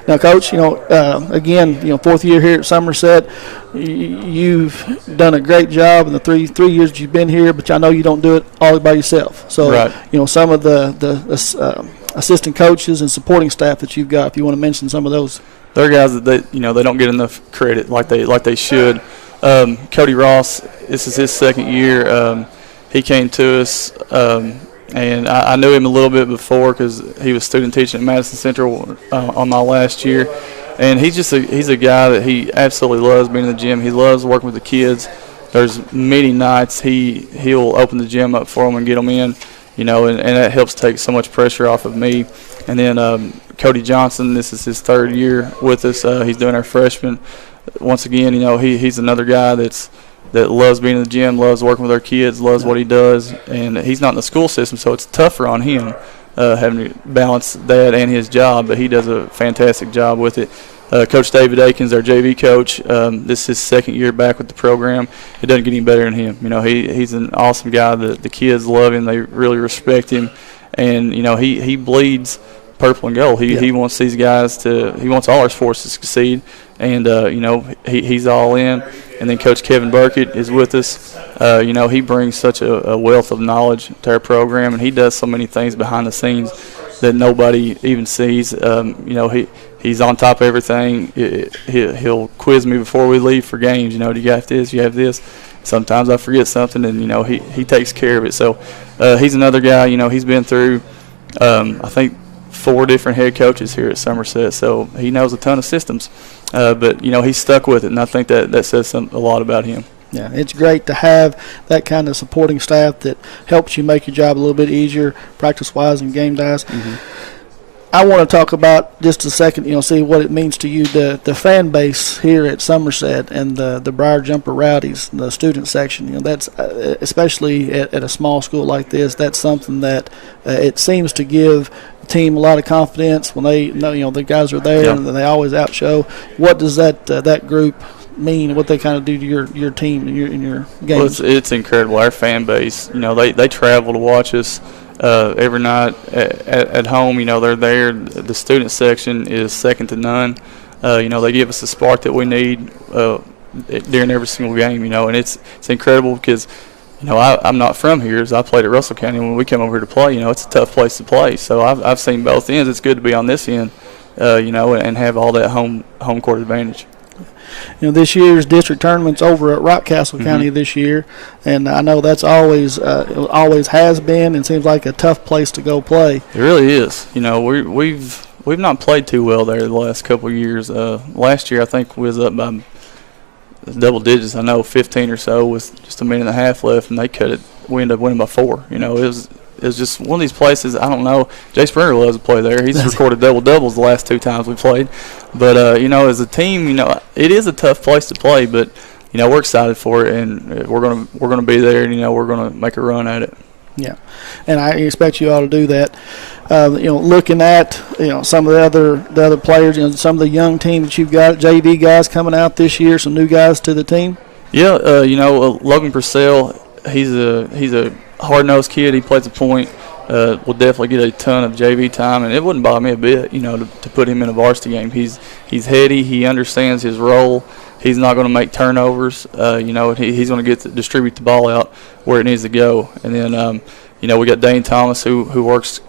Now, Coach, again, fourth year here at Somerset. You've done a great job in the three years that you've been here, but I know you don't do it all by yourself. So, right. Some of the assistant coaches and supporting staff that you've got, if you want to mention some of those. They're guys that they don't get enough credit like they should. Cody Ross, this is his second year. He came to us, and I knew him a little bit before because he was student teaching at Madison Central on my last year. And he's a guy that he absolutely loves being in the gym. He loves working with the kids. There's many nights he'll open the gym up for them and get them in, and that helps take so much pressure off of me. And then Cody Johnson, this is his third year with us. He's doing our freshman. Once again, he's another guy that loves being in the gym, loves working with our kids, loves what he does. And he's not in the school system, so it's tougher on him having to balance that and his job, but he does a fantastic job with it. Coach David Akins, our JV coach, this is his second year back with the program. It doesn't get any better than him. He's an awesome guy. The kids love him. They really respect him. And, he bleeds purple and gold. He wants these guys he wants all our sports to succeed. And, he's all in. And then Coach Kevin Burkett is with us. He brings such a wealth of knowledge to our program, and he does so many things behind the scenes that nobody even sees. He's on top of everything. He'll quiz me before we leave for games. Do you have this? You have this? Sometimes I forget something, and, he takes care of it. So he's another guy. He's been through, I think, 4 different head coaches here at Somerset, so he knows a ton of systems. But, he's stuck with it, and I think that says a lot about him. Yeah, it's great to have that kind of supporting staff that helps you make your job a little bit easier, practice-wise and game-wise. I want to talk about just a second, see what it means to you, the fan base here at Somerset and the Briar Jumper Rowdies, the student section. That's especially at a small school like this, that's something that it seems to give the team a lot of confidence when they know, the guys are there and they always outshow. What does that group mean, what they kind of do to your team and your games? Well, it's incredible. Our fan base, they travel to watch us every night at home. They're there. The student section is second to none. They give us the spark that we need during every single game. And it's incredible because I'm not from here. As I played at Russell County. When we come over here to play, it's a tough place to play. So I've seen both ends. It's good to be on this end, and have all that home court advantage. This year's district tournament's over at Rockcastle County this year, and I know that's always has been and seems like a tough place to go play. It really is. We've not played too well there the last couple of years. Last year I think we was up by double digits. I know 15 or so with just a minute and a half left, and they cut it. We ended up winning by 4. It was just one of these places, I don't know. Jay Springer loves to play there. He's recorded double-doubles the last 2 times we played. But, as a team, it is a tough place to play. But, we're excited for it, and we're gonna be there, and, we're going to make a run at it. Yeah, and I expect you all to do that. Looking at, some of the other players, some of the young team that you've got, JV guys coming out this year, some new guys to the team. Yeah, Logan Purcell, he's a hard-nosed kid. He plays the point. will definitely get a ton of JV time, and it wouldn't bother me a bit, to put him in a varsity game. He's heady. He understands his role. He's not going to make turnovers. He's going to distribute the ball out where it needs to go. And then, we got Dane Thomas who works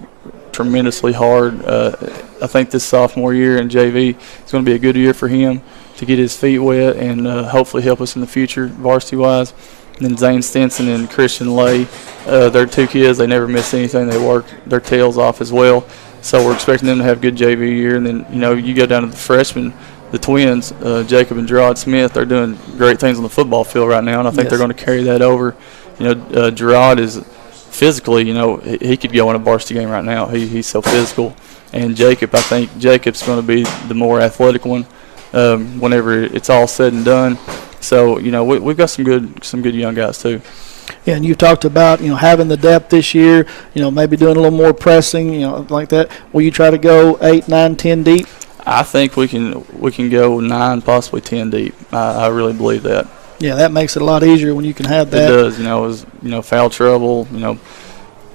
tremendously hard. I think this sophomore year in JV is going to be a good year for him to get his feet wet and hopefully help us in the future varsity-wise. And then Zane Stinson and Christian Lay, they're 2 kids. They never miss anything. They work their tails off as well. So we're expecting them to have a good JV year. And then, you go down to the freshmen, the twins, Jacob and Gerard Smith, they're doing great things on the football field right now, and I think they're going to carry that over. Gerard is physically, he could go in a varsity game right now. He's so physical. And Jacob, I think Jacob's going to be the more athletic one whenever it's all said and done. So, we've got some good young guys too. Yeah, and you've talked about, having the depth this year, maybe doing a little more pressing, like that. Will you try to go 8, 9, 10 deep? I think we can go 9, possibly 10 deep. I really believe that. Yeah, that makes it a lot easier when you can have that. It does. Foul trouble.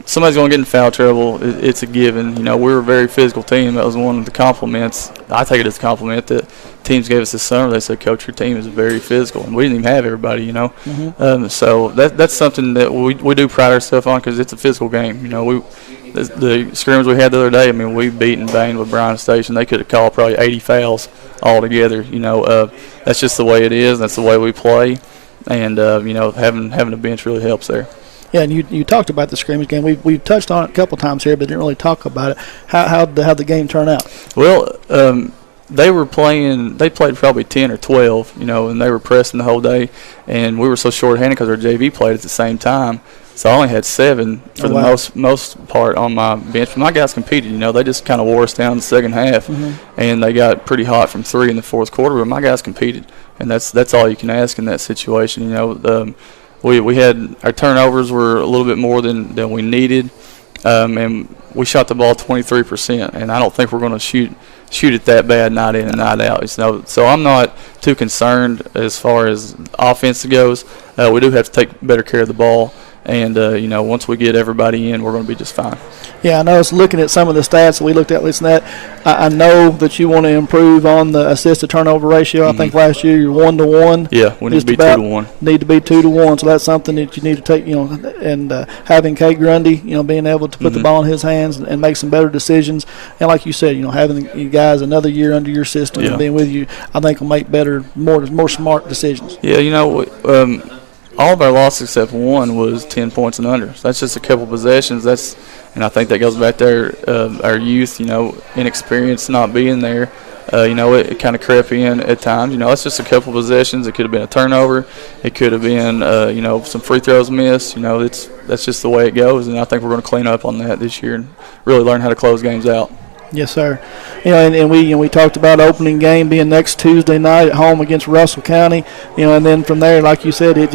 Somebody's going to get in foul trouble. It's a given. We're a very physical team. That was one of the compliments. I take it as a compliment that teams gave us this summer. They said, "Coach, your team is very physical," and we didn't even have everybody. Mm-hmm. So that's something that we do pride ourselves on because it's a physical game. The scrimmage we had the other day, we beat and banged with Bryan Station. They could have called probably 80 fouls altogether. That's just the way it is. That's the way we play. And, having a bench really helps there. Yeah, and you talked about the scrimmage game. We've touched on it a couple times here, but didn't really talk about it. How'd the game turn out? Well, they played probably 10 or 12, and they were pressing the whole day. And we were so short-handed because our JV played at the same time. So I only had 7 for the most part on my bench. But my guys competed, They just kind of wore us down in the second half, and they got pretty hot from 3 in the fourth quarter. But my guys competed, and that's all you can ask in that situation. We had our turnovers were a little bit more than we needed, and we shot the ball 23%. And I don't think we're going to shoot it that bad night in and night out. So I'm not too concerned as far as offense goes. We do have to take better care of the ball. And, once we get everybody in, we're going to be just fine. Yeah, I know. I was looking at some of the stats that we looked at, listen to that. I know that you want to improve on the assist-to-turnover ratio. I think last year you're 1-to-1. Yeah, we need to be 2-to-1. Need to be 2-to-1. So that's something that you need to take, and having Kate Grundy, being able to put the ball in his hands and make some better decisions. And like you said, having you guys another year under your system and being with you, I think will make better, more smart decisions. Yeah, all of our losses except one was 10 points and under. So that's just a couple possessions. And I think that goes back to our youth, inexperience not being there. It kind of crept in at times. It's just a couple possessions. It could have been a turnover. It could have been, some free throws missed. That's just the way it goes. And I think we're going to clean up on that this year and really learn how to close games out. Yes, sir. And we talked about opening game being next Tuesday night at home against Russell County. And then from there, like you said, it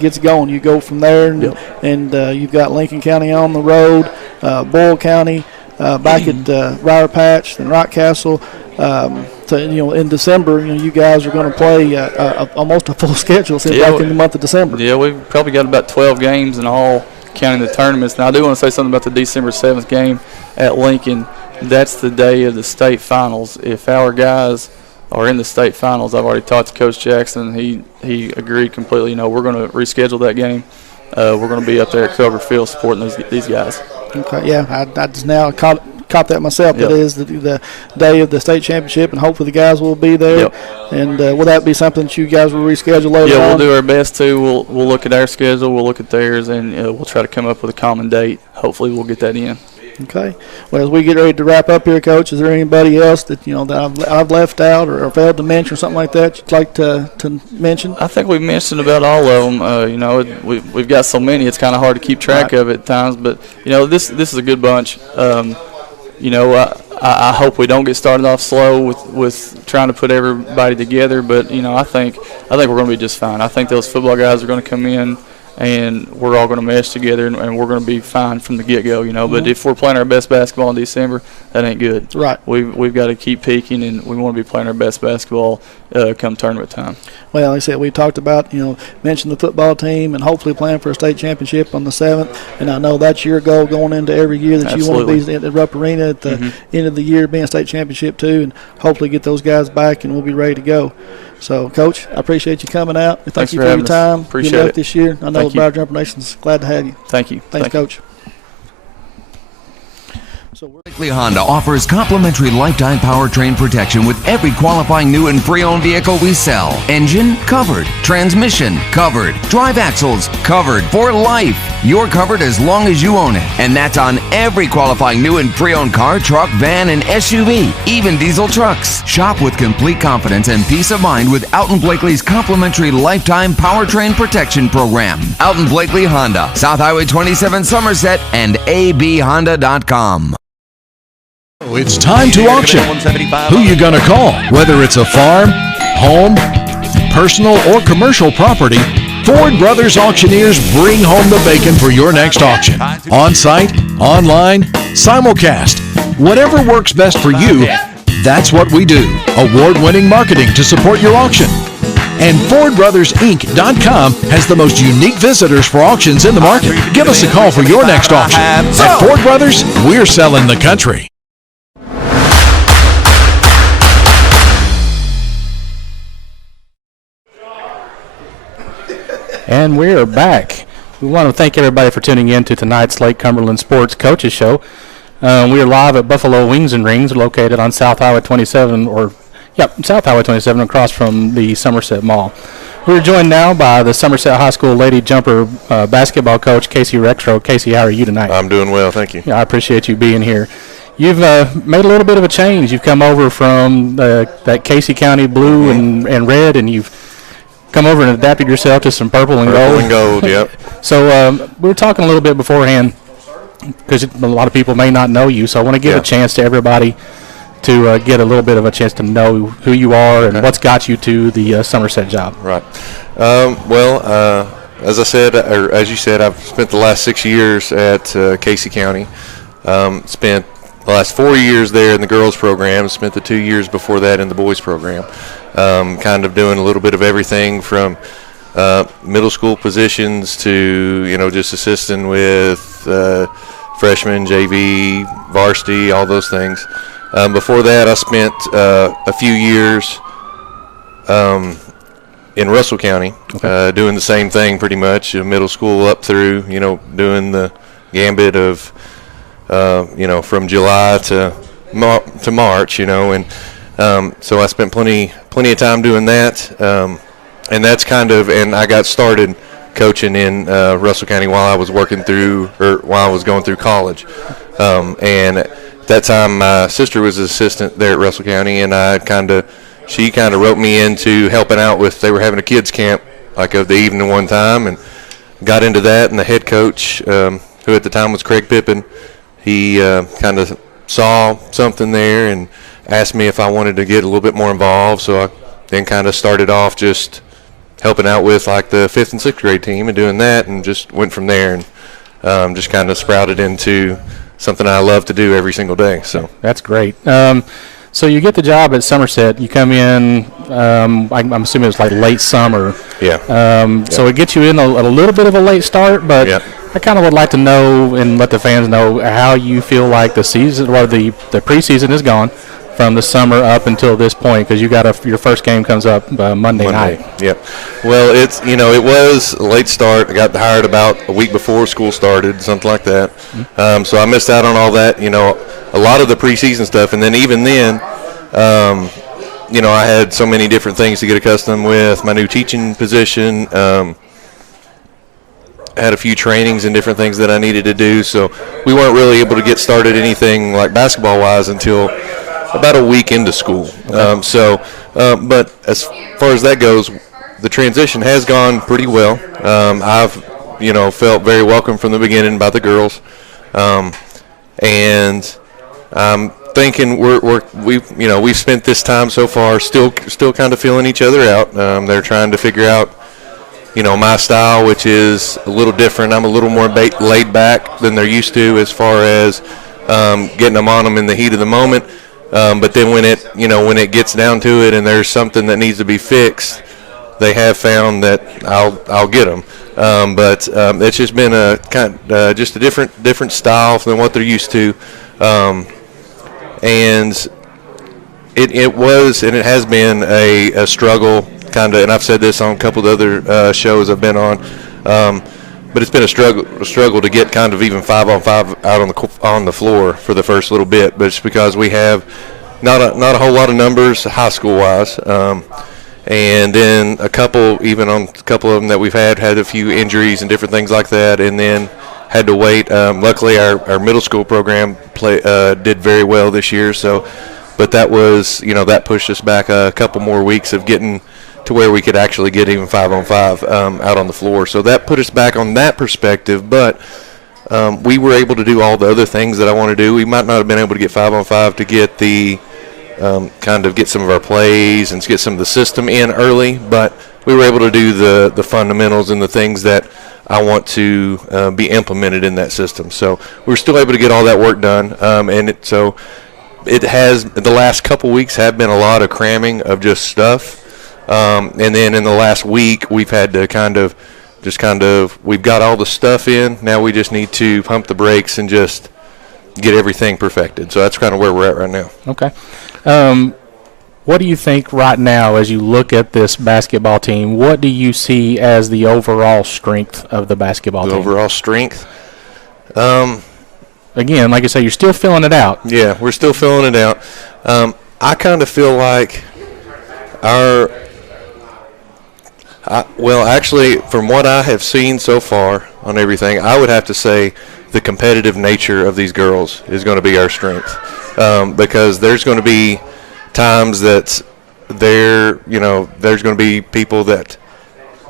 gets going. You go from there, and you've got Lincoln County on the road, Boyle County back at Briar Patch, and Rockcastle. So in December, you guys are going to play almost a full schedule back in the month of December. Yeah, we've probably got about 12 games in all, counting the tournaments. Now I do want to say something about the December 7th game at Lincoln. That's the day of the state finals. If our guys are in the state finals, I've already talked to Coach Jackson. He agreed completely. We're going to reschedule that game. We're going to be up there at Kroger Field supporting these guys. Okay, yeah, I just now caught that myself. Yep. It is the day of the state championship, and hopefully the guys will be there. Yep. And will that be something that you guys will reschedule later on? Yeah, we'll do our best to. We'll look at our schedule, we'll look at theirs, and we'll try to come up with a common date. Hopefully we'll get that in. Okay. Well, as we get ready to wrap up here, Coach, is there anybody else that that I've left out or failed to mention or something like that you'd like to mention? I think we've mentioned about all of them. We've got so many, it's kind of hard to keep track of at times. But this is a good bunch. I hope we don't get started off slow with trying to put everybody together. But I think we're going to be just fine. I think those football guys are going to come in, and we're all going to mesh together, and we're going to be fine from the get-go, But if we're playing our best basketball in December, that ain't good. Right. We've got to keep peaking, and we want to be playing our best basketball come tournament time. Well, like I said, we talked about, mentioned the football team and hopefully playing for a state championship on the 7th. And I know that's your goal going into every year, that Absolutely. you want to be at the Rupp Arena at the end of the year, being a state championship too, and hopefully get those guys back and we'll be ready to go. So, Coach, I appreciate you coming out. Thank you for your time. Appreciate Good luck it this year. I know the Broward Jumper Nation's glad to have you. Thank you. Thanks, Coach. Blakely Honda offers complimentary lifetime powertrain protection with every qualifying new and pre-owned vehicle we sell. Engine covered, transmission covered, drive axles covered for life. You're covered as long as you own it, and that's on every qualifying new and pre-owned car, truck, van, and SUV, even diesel trucks. Shop with complete confidence and peace of mind with Alton Blakely's complimentary lifetime powertrain protection program. Alton Blakely Honda, South Highway 27 Somerset, and abhonda.com. It's time to auction. Who you gonna call? Whether it's a farm, home, personal, or commercial property, Ford Brothers Auctioneers bring home the bacon for your next auction. On-site, online, simulcast. Whatever works best for you, that's what we do. Award-winning marketing to support your auction. And FordBrothersInc.com has the most unique visitors for auctions in the market. Give us a call for your next auction. At Ford Brothers, we're selling the country. And we are back. We want to thank everybody for tuning in to tonight's Lake Cumberland Sports Coaches Show. We are live at Buffalo Wings and Rings, located on South Highway 27, South Highway 27, across from the Somerset Mall. We're joined now by the Somerset High School Lady Jumper basketball coach, Casey Rexroth. Casey, how are you tonight? I'm doing well, thank you. Yeah, I appreciate you being here. You've made a little bit of a change. You've come over from that Casey County blue and red, and you've come over and adapted yourself to some purple and gold. Purple and gold, yep. So we were talking a little bit beforehand, because a lot of people may not know you, so I want to give a chance to everybody to get a little bit of a chance to know who you are and what's got you to the Somerset job. Right. As I said, or as you said, I've spent the last 6 years at Casey County. Spent the last 4 years there in the girls program. Spent the 2 years before that in the boys program. Kind of doing a little bit of everything from middle school positions to, just assisting with freshmen, JV, varsity, all those things. Before that, I spent a few years in Russell County, doing the same thing pretty much, middle school up through, doing the gambit of, from July to March, and so I spent plenty of time doing that, and that's and I got started coaching in Russell County while I was going through college, and at that time my sister was an assistant there at Russell County, and she kind of wrote me into helping out with, they were having a kids camp of the evening one time, and got into that, and the head coach, who at the time was Craig Pippin, he kind of saw something there and asked me if I wanted to get a little bit more involved, so I then kind of started off just helping out with the 5th and 6th grade team and doing that, and just went from there, and just kind of sprouted into something I love to do every single day. So that's great. So you get the job at Somerset. You come in, I'm assuming it was late summer. Yeah. So it gets you in a little bit of a late start, but I kind of would like to know and let the fans know how you feel like the season, or the preseason is gone from the summer up until this point, because you got your first game comes up Monday night. Yep. Well, it was a late start. I got hired about a week before school started, something like that. Mm-hmm. So I missed out on all that, a lot of the preseason stuff, and then even then, I had so many different things to get accustomed with. My new teaching position, had a few trainings and different things that I needed to do, so we weren't really able to get started anything basketball-wise until about a week into school. Okay. But as far as that goes, the transition has gone pretty well. I've, felt very welcome from the beginning by the girls, and I'm thinking we've spent this time so far still kind of feeling each other out. They're trying to figure out, my style, which is a little different. I'm a little more laid back than they're used to, as far as getting them on them in the heat of the moment. But then when it gets down to it and there's something that needs to be fixed, they have found that I'll get them. But it's just been just a different style than what they're used to, and it was and it has been a struggle kind of. And I've said this on a couple of other shows I've been on, but it's been a struggle to get kind of even 5-on-5 out on the floor for the first little bit. But it's because we have not a whole lot of numbers high school wise. And then a couple of them that we've had a few injuries and different things like that, and then had to wait. Luckily, our middle school program did very well this year. But that was, that pushed us back a couple more weeks of getting to where we could actually get even 5-on-5 out on the floor. So that put us back on that perspective. But we were able to do all the other things that I want to do. We might not have been able to get 5-on-5 to get the kind of get some of our plays and get some of the system in early, but we were able to do the fundamentals and the things that I want to be implemented in that system. So we were still able to get all that work done, and it has, the last couple weeks have been a lot of cramming of just stuff, and then in the last week we've had to we've got all the stuff in. Now we just need to pump the brakes and just get everything perfected. So that's kind of where we're at right now. Okay. What do you think right now as you look at this basketball team? What do you see as the overall strength of the basketball team? The overall strength? Again, like I say, you're still filling it out. Yeah, we're still filling it out. I kind of feel like actually, from what I have seen so far on everything, I would have to say the competitive nature of these girls is going to be our strength. Because there's going to be times that there's going to be people that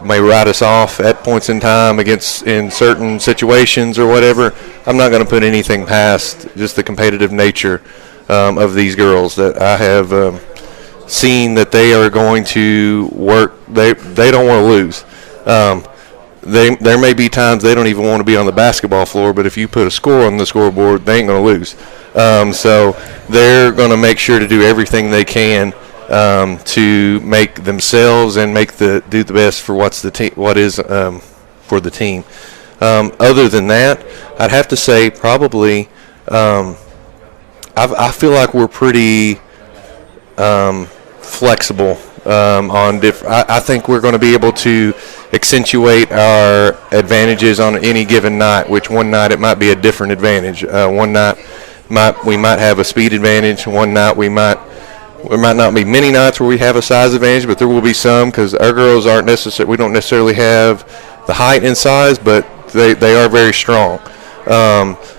may write us off at points in time in certain situations or whatever. I'm not going to put anything past just the competitive nature of these girls that I have seen that they are going to work. They don't want to lose. There may be times they don't even want to be on the basketball floor, but if you put a score on the scoreboard, they ain't going to lose. So they're going to make sure to do everything they can to make themselves and do the best for what is for the team. Other than that, I'd have to say probably I feel like we're pretty flexible on different. I think we're going to be able to accentuate our advantages on any given night. Which one night it might be a different advantage. One night we might have a speed advantage. One night we might not be many nights where we have a size advantage, but there will be some because our girls aren't necessarily. We don't necessarily have the height and size, but they are very strong.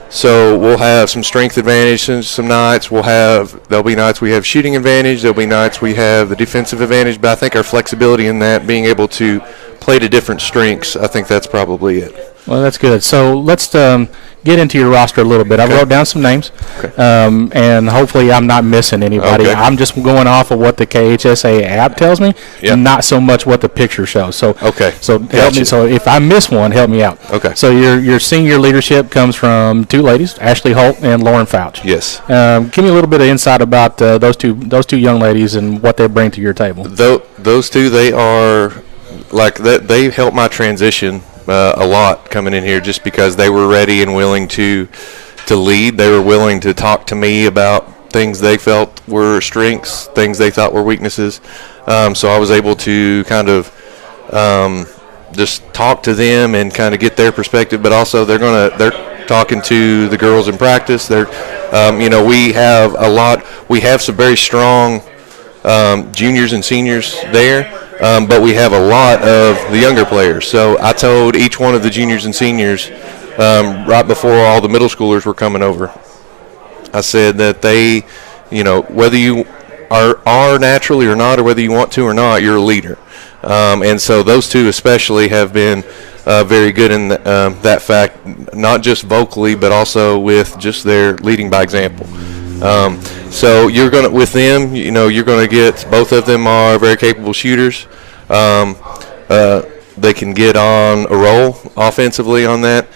So we'll have some strength advantage some nights. There'll be nights we have shooting advantage. There'll be nights we have the defensive advantage. But I think our flexibility in that, being able to play to different strengths, I think that's probably it. Well, that's good. So let's get into your roster a little bit. I wrote down some names, and hopefully I'm not missing anybody. Okay. I'm just going off of what the KHSA app tells me, and not so much what the picture shows. So help me. So if I miss one, help me out. Okay. So your senior leadership comes from two ladies, Ashley Holt and Lauren Fouch. Yes. Give me a little bit of insight about those two young ladies and what they bring to your table. Those two, they are like that. They helped my transition a lot coming in here, just because they were ready and willing to lead. They were willing to talk to me about things they felt were strengths, things they thought were weaknesses. So I was able to kind of just talk to them and kind of get their perspective. But also they're talking to the girls in practice. We have some very strong juniors and seniors there. But we have a lot of the younger players. So I told each one of the juniors and seniors right before all the middle schoolers were coming over, I said that they, whether you are naturally or not, or whether you want to or not, you're a leader. And so those two especially have been very good in that fact, not just vocally, but also with just their leading by example. So you're going to, with them, you're going to get, both of them are very capable shooters. They can get on a roll offensively on that.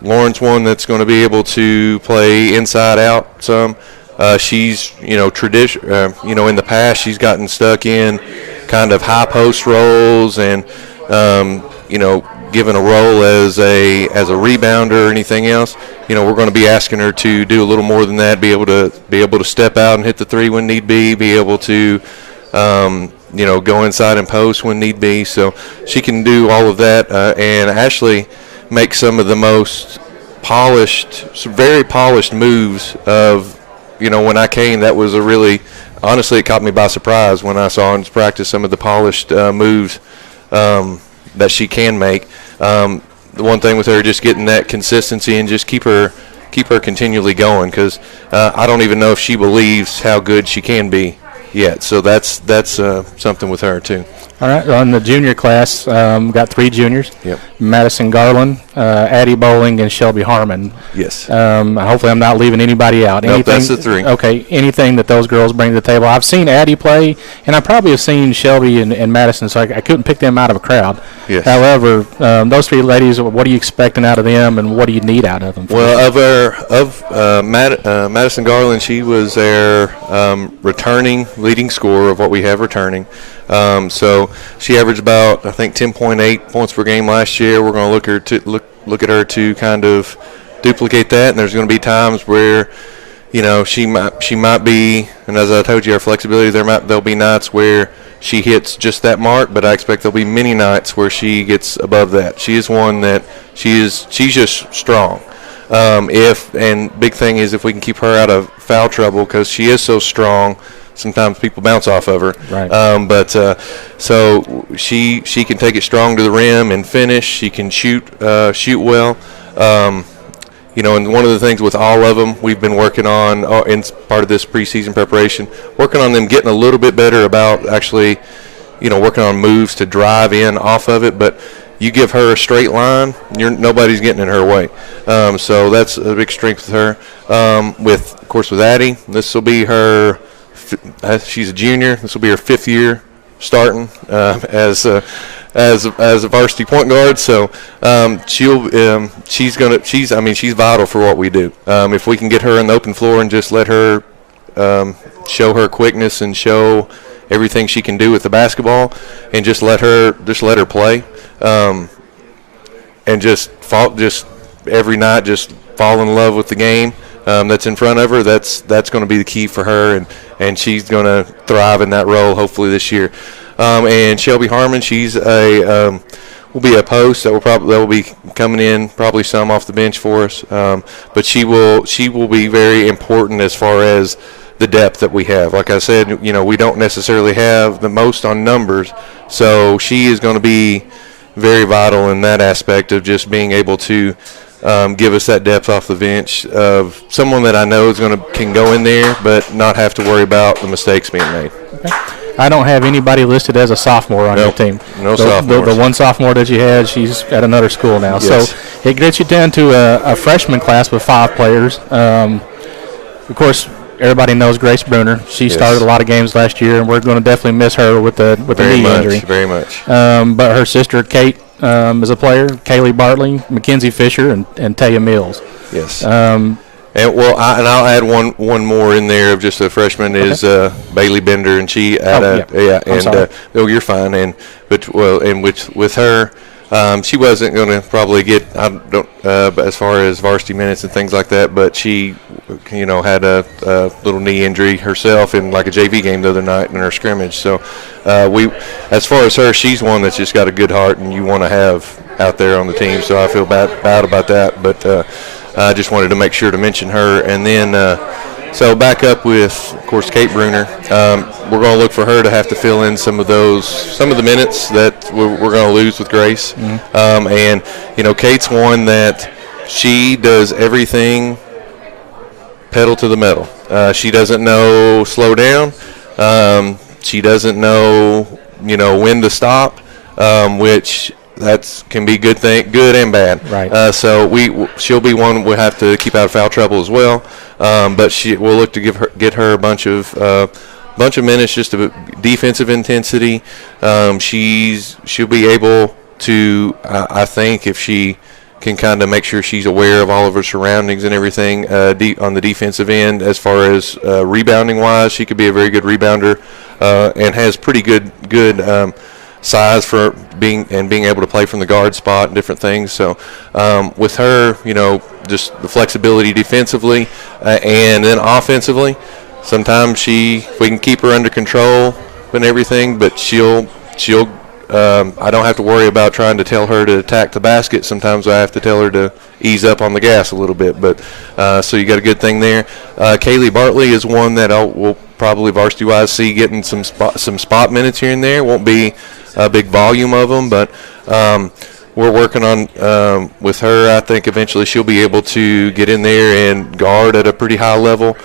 Lauren's one that's going to be able to play inside out some. she's, in the past she's gotten stuck in kind of high post roles and, given a role as a rebounder or anything else. We're going to be asking her to do a little more than that, be able to step out and hit the three when need be able to, go inside and post when need be. So she can do all of that, and Ashley makes some of the most very polished moves of, when I came, that was honestly, it caught me by surprise when I saw in practice some of the polished moves that she can make. The one thing with her, just getting that consistency and just keep her continually going, because I don't even know if she believes how good she can be yet. So that's something with her too. All right, on the junior class, got 3 juniors. Yep. Madison Garland, Addie Bowling, and Shelby Harmon. Yes. Hopefully I'm not leaving anybody out. Nope, that's the 3. Okay, anything that those girls bring to the table. I've seen Addie play, and I probably have seen Shelby and Madison, so I couldn't pick them out of a crowd. Yes. However, those 3 ladies, what are you expecting out of them, and what do you need out of them? Well, Madison Garland, she was their returning leading scorer of what we have returning. So she averaged about, I think, 10.8 points per game last year. We're going to look at her to kind of duplicate that, and there's going to be times where, she might be, and as I told you, our flexibility, there'll be nights where she hits just that mark, but I expect there'll be many nights where she gets above that. She is one that she's just strong. And big thing is if we can keep her out of foul trouble, because she is so strong. Sometimes people bounce off of her, right. So she can take it strong to the rim and finish. She can shoot well, and one of the things with all of them we've been working on in part of this preseason preparation, working on them getting a little bit better about actually, working on moves to drive in off of it. But you give her a straight line, nobody's getting in her way. So that's a big strength with her. Of course, with Addie, this will be her. She's a junior. This will be her 5th year starting as a varsity point guard. So she's vital for what we do. If we can get her in the open floor and just let her show her quickness and show everything she can do with the basketball, and just let her play, and just every night just fall in love with the game that's in front of her. That's going to be the key for her, and she's going to thrive in that role hopefully this year. And Shelby Harmon, she's will be a post that will be coming in, probably some off the bench for us. But she will be very important as far as the depth that we have. Like I said, we don't necessarily have the most on numbers, so she is going to be very vital in that aspect of just being able to give us that depth off the bench of someone that I know can go in there but not have to worry about the mistakes being made. Okay. I don't have anybody listed as a sophomore on your team. No sophomores. The one sophomore that you had, she's at another school now. Yes. So it gets you down to a freshman class with 5 players. Of course, everybody knows Grace Bruner. She started a lot of games last year, and we're going to definitely miss her with the knee injury. Very much. But her sister, Kate, is a player. Kaylee Bartley, Mackenzie Fisher, and Taya Mills. Yes. I'll add one more in there of just a freshman is Bailey Bender, and she you're fine. And with her, she wasn't going to probably get as far as varsity minutes and things like that, but she had a little knee injury herself in like a JV game the other night in her scrimmage. So as far as her, she's one that's just got a good heart and you want to have out there on the team. So I feel bad about that, but I just wanted to make sure to mention her. And then so back up with, of course, Kate Bruner. We're going to look for her to have to fill in some of the minutes that we're going to lose with Grace. Mm-hmm. And Kate's one that she does everything pedal to the metal. She doesn't know slow down. She doesn't know when to stop, which that can be good and bad. Right. So she'll be one we'll have to keep out of foul trouble as well. But we'll look to get her a bunch of minutes, just of defensive intensity. She'll be able to, I think, if she can kind of make sure she's aware of all of her surroundings and everything on the defensive end. As far as rebounding-wise, she could be a very good rebounder and has pretty good size for being able to play from the guard spot and different things. So with her, just the flexibility defensively and then offensively, sometimes if we can keep her under control and everything, but she'll I don't have to worry about trying to tell her to attack the basket. Sometimes I have to tell her to ease up on the gas a little bit. But so you got a good thing there. Kaylee Bartley is one that we'll probably varsity-wise see getting some spot minutes here and there. Won't be a big volume of them, but we're working on with her. I think eventually she'll be able to get in there and guard at a pretty high level.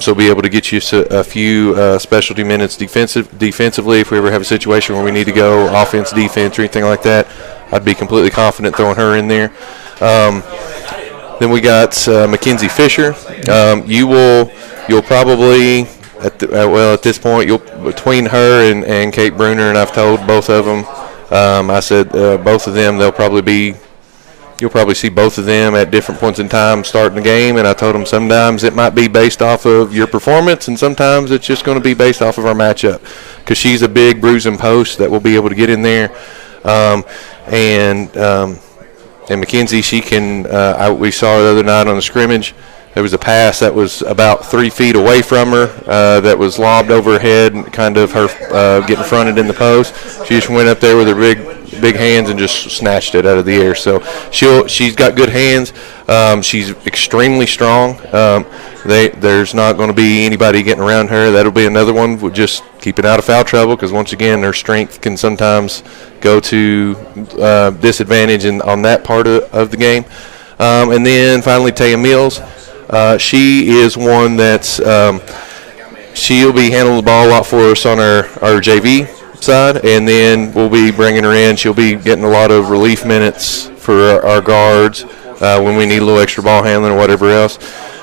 So be able to get you a few specialty minutes defensively. If we ever have a situation where we need to go offense, defense, or anything like that, I'd be completely confident throwing her in there. Then we got Mackenzie Fisher. You'll probably at this point between her and Kate Bruner, and I've told both of them. I said both of them. You'll probably see both of them at different points in time starting the game, and I told them sometimes it might be based off of your performance, and sometimes it's just going to be based off of our matchup, because she's a big bruising post that will be able to get in there. And Mackenzie, she can. We saw her the other night on the scrimmage. There was a pass that was about 3 feet away from her that was lobbed over her head, and kind of her getting fronted in the post. She just went up there with her big hands and just snatched it out of the air. So she's got good hands. She's extremely strong. There's not going to be anybody getting around her. That'll be another one. We'll just keep it out of foul trouble, because once again, her strength can sometimes go to disadvantage on that part of the game. And then finally, Taya Mills. She is one that's she'll be handling the ball a lot for us on our JV side, and then we'll be bringing her in. She'll be getting a lot of relief minutes for our guards when we need a little extra ball handling or whatever else.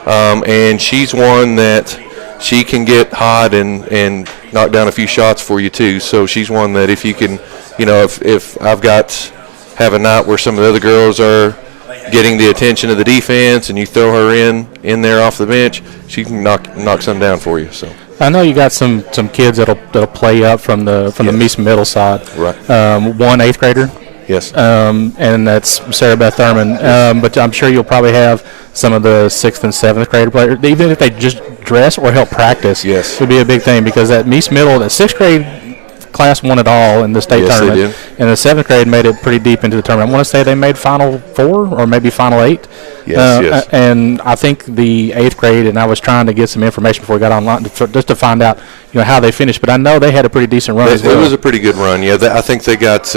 And she's one that she can get hot and knock down a few shots for you too. So she's one that if you can, if I've have a night where some of the other girls are getting the attention of the defense, and you throw her in there off the bench, she can knock some down for you. So I know you got some kids that'll play up from the Meese Middle side. Right. One 8th grader. Yes. And that's Sarah Beth Thurman. But I'm sure you'll probably have some of the 6th and 7th grade players, even if they just dress or help practice. Yes. Would be a big thing, because that Meese Middle, that 6th grade class won it all in the state tournament. They did. And the 7th grade made it pretty deep into the tournament. I want to say they made Final 4 or maybe Final 8. Yes. And I think the 8th grade, and I was trying to get some information before we got online just to find out how they finished. But I know they had a pretty decent run as well. It was a pretty good run. Yeah, I think they got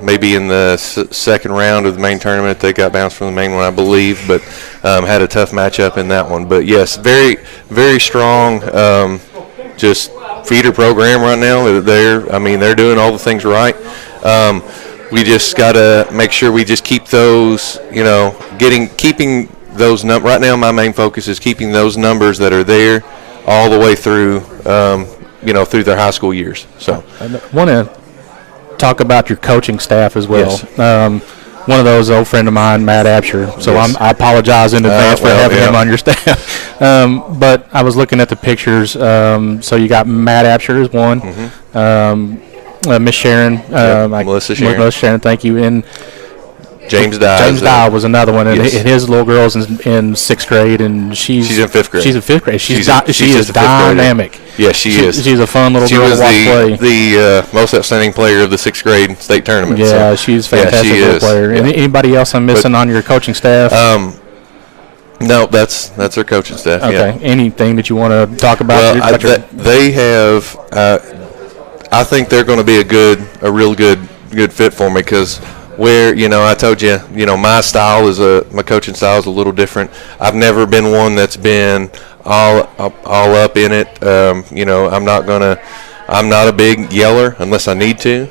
maybe in the second round of the main tournament, they got bounced from the main one, I believe, but had a tough matchup in that one. But yes, very, very strong. Just feeder program right now. They're doing all the things right. We just got to make sure we just keep those, keeping those numbers. Right now, my main focus is keeping those numbers that are there all the way through, through their high school years. So I want to talk about your coaching staff as well. Yes. One of those, old friend of mine, Matt Absher. So yes. I apologize in advance for having him on your staff. But I was looking at the pictures. So you got Matt Absher as one. Mm-hmm. Miss Sharon. Melissa Sharon. Melissa Sharon, thank you. And James Dye. James Dye was another one. And yes. his little girl's in 6th grade, and she's in 5th grade. She's in 5th grade. She is a dynamic. Yes, she is. She's a fun little girl to watch play. The most outstanding player of the 6th grade state tournament. Yeah, she's a fantastic little player. Yeah. And anybody else I'm missing on your coaching staff? No, that's our coaching staff. Okay. Yeah. Anything that you want to talk about? Well, they have. I think they're going to be a real good fit for me, because where I told you, my coaching style is a little different. I've never been one that's been all up in it. I'm not a big yeller unless I need to.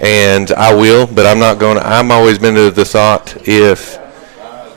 And I will, but I'm not going to. I'm always been to the thought, if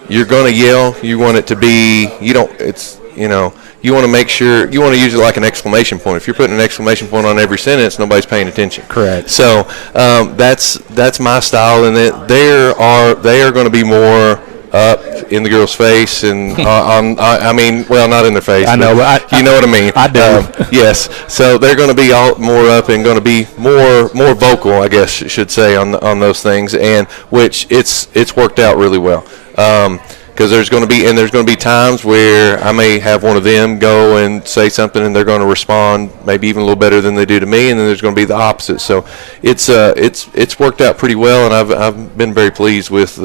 you're going to yell, you want it to be. You you want to make sure you want to use it like an exclamation point. If you're putting an exclamation point on every sentence, nobody's paying attention. Correct. So that's my style, and they are going to be more up in the girl's face, and I mean, well, not in their face. I know, but you know what I mean. I do. Yes. So they're going to be all more up and going to be more vocal, I guess I should say, on those things, and which it's worked out really well. Because there's going to be times where I may have one of them go and say something, and they're going to respond maybe even a little better than they do to me, and then there's going to be the opposite. So it's worked out pretty well, and I've been very pleased with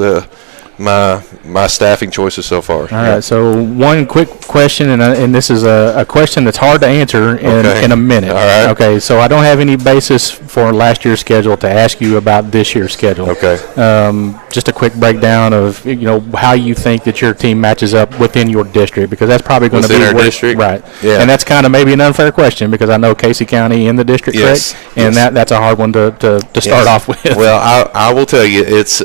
my staffing choices so far. All right. So one quick question, and this is a question that's hard to answer in a minute. All right. Okay. So I don't have any basis for last year's schedule to ask you about this year's schedule. Okay. Just a quick breakdown of how you think that your team matches up within your district, because that's probably going to be within our district, right? Yeah. And that's kind of maybe an unfair question because I know Casey County in the district, yes. correct? And that's a hard one to start off with. Well, I will tell you, it's.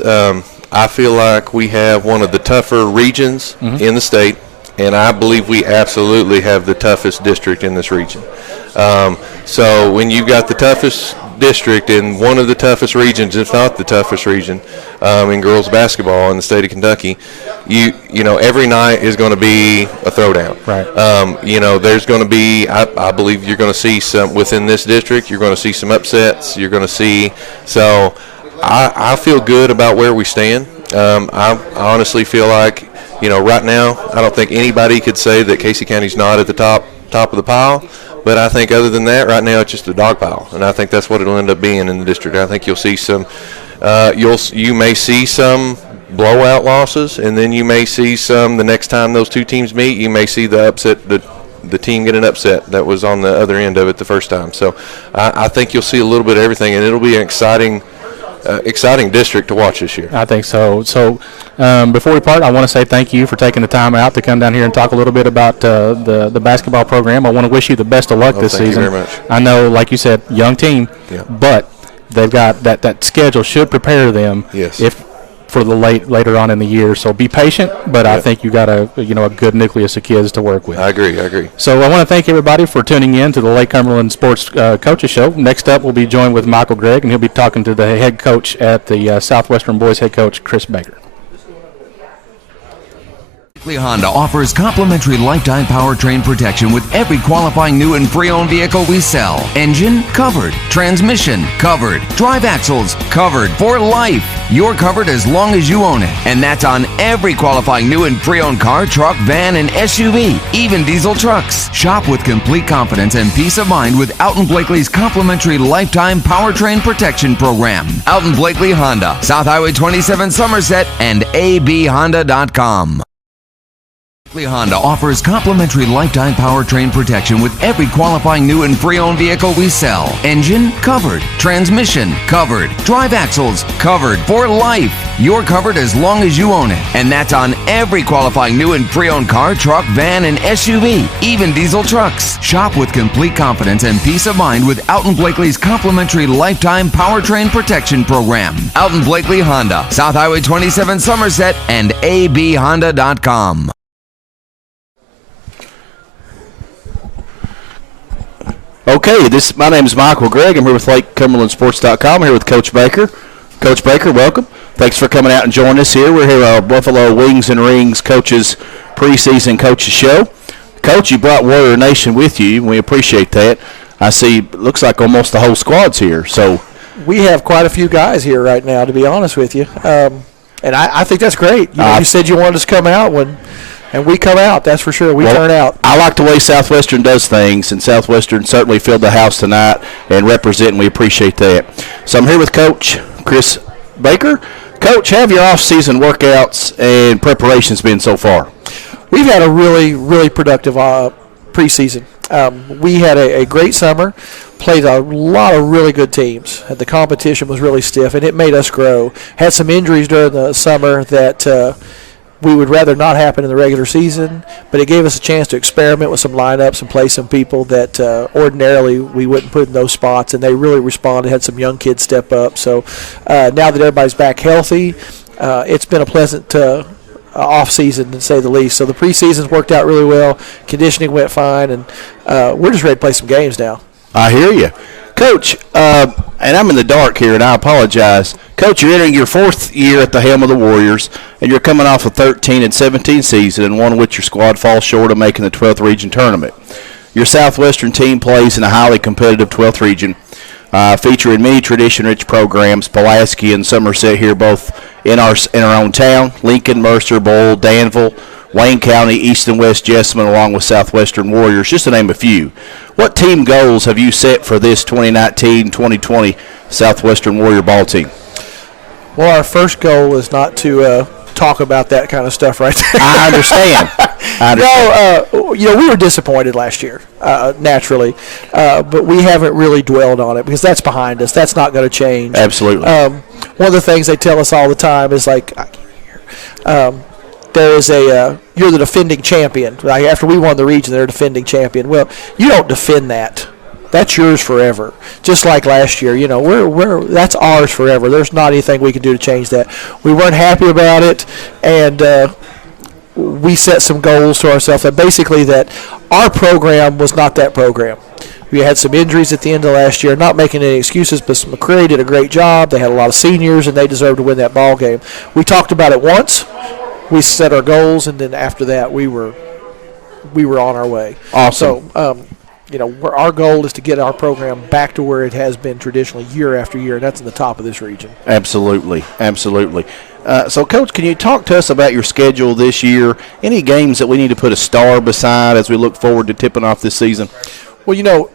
I feel like we have one of the tougher regions in the state, and I believe we absolutely have the toughest district in this region. So when you've got the toughest district in one of the toughest regions, if not the toughest region, in girls basketball in the state of Kentucky, you know every night is going to be a throwdown. Right. There's going to be, I believe you're going to see some within this district. You're going to see some upsets. You're going to see so. I feel good about where we stand. I honestly feel like, right now, I don't think anybody could say that Casey County's not at the top of the pile. But I think other than that, right now it's just a dog pile, and I think that's what it'll end up being in the district. I think you'll see some, you may see some blowout losses, and then you may see some the next time those two teams meet. You may see the upset, the team get an upset that was on the other end of it the first time. So I think you'll see a little bit of everything, and it'll be an exciting district to watch this year. I think so. So before we part, I want to say thank you for taking the time out to come down here and talk a little bit about the basketball program. I want to wish you the best of luck this season. Thank you very much. I know, like you said, young team, but they've got that schedule should prepare them for the later on in the year. So be patient, but I think you got a good nucleus of kids to work with. I agree. So I want to thank everybody for tuning in to the Lake Cumberland Sports Coaches Show. Next up, we'll be joined with Michael Gregg, and he'll be talking to the head coach at the Southwestern Boys head coach, Chris Baker. Honda offers complimentary lifetime powertrain protection with every qualifying new and pre-owned vehicle we sell. Engine covered, transmission covered, drive axles covered for life. You're covered as long as you own it, and that's on every qualifying new and pre-owned car, truck, van, and SUV, even diesel trucks. Shop with complete confidence and peace of mind with Alton Blakely's complimentary lifetime powertrain protection program. Alton Blakely Honda, South Highway 27 Somerset, and abhonda.com. Honda offers complimentary lifetime powertrain protection with every qualifying new and pre-owned vehicle we sell. Engine covered, transmission covered, drive axles covered for life. You're covered as long as you own it, and that's on every qualifying new and pre-owned car, truck, van, and SUV, even diesel trucks. Shop with complete confidence and peace of mind with Alton Blakely's complimentary lifetime powertrain protection program. Alton Blakely Honda, South Highway 27 Somerset, and abhonda.com. Okay, my name is Michael Gregg. I'm here with LakeCumberlandSports.com. I'm here with Coach Baker. Coach Baker, welcome. Thanks for coming out and joining us here. We're here at our Buffalo Wings and Rings Coaches Preseason Coaches Show. Coach, you brought Warrior Nation with you. We appreciate that. I see, looks like almost the whole squad's here. So we have quite a few guys here right now, to be honest with you. And I think that's great. You said you wanted us to come out and we come out, that's for sure. We turn out. I like the way Southwestern does things, and Southwestern certainly filled the house tonight and representing. We appreciate that. So I'm here with Coach Chris Baker. Coach, how have your off-season workouts and preparations been so far? We've had a really, really productive preseason. We had a great summer, played a lot of really good teams. The competition was really stiff, and it made us grow. Had some injuries during the summer that we would rather not happen in the regular season, but it gave us a chance to experiment with some lineups and play some people that ordinarily we wouldn't put in those spots, and they really responded, had some young kids step up. So now that everybody's back healthy, it's been a pleasant off season, to say the least. So the preseason's worked out really well. Conditioning went fine, and we're just ready to play some games now. I hear you. Coach, and I'm in the dark here, and I apologize. Coach, you're entering your 4th year at the helm of the Warriors, and you're coming off a 13-17 season, and one in which your squad falls short of making the 12th region tournament. Your Southwestern team plays in a highly competitive 12th region, featuring many tradition-rich programs. Pulaski and Somerset here, both in our own town. Lincoln, Mercer, Boyle, Danville, Wayne County, East and West Jessamine, along with Southwestern Warriors, just to name a few. What team goals have you set for this 2019-2020 Southwestern Warrior ball team? Well, our first goal is not to talk about that kind of stuff right there. I understand. No, we were disappointed last year, naturally, but we haven't really dwelled on it because that's behind us. That's not going to change. Absolutely. One of the things they tell us all the time is like, I can't hear. There is you're the defending champion. Like after we won the region, they're defending champion. Well, you don't defend that. That's yours forever. Just like last year, that's ours forever. There's not anything we can do to change that. We weren't happy about it, and we set some goals to ourselves that basically that our program was not that program. We had some injuries at the end of last year, not making any excuses, but McCreary did a great job. They had a lot of seniors, and they deserved to win that ball game. We talked about it once. We set our goals, and then after that, we were on our way. Awesome. So, our goal is to get our program back to where it has been traditionally year after year, and that's in the top of this region. Absolutely. So, Coach, can you talk to us about your schedule this year? Any games that we need to put a star beside as we look forward to tipping off this season? Well,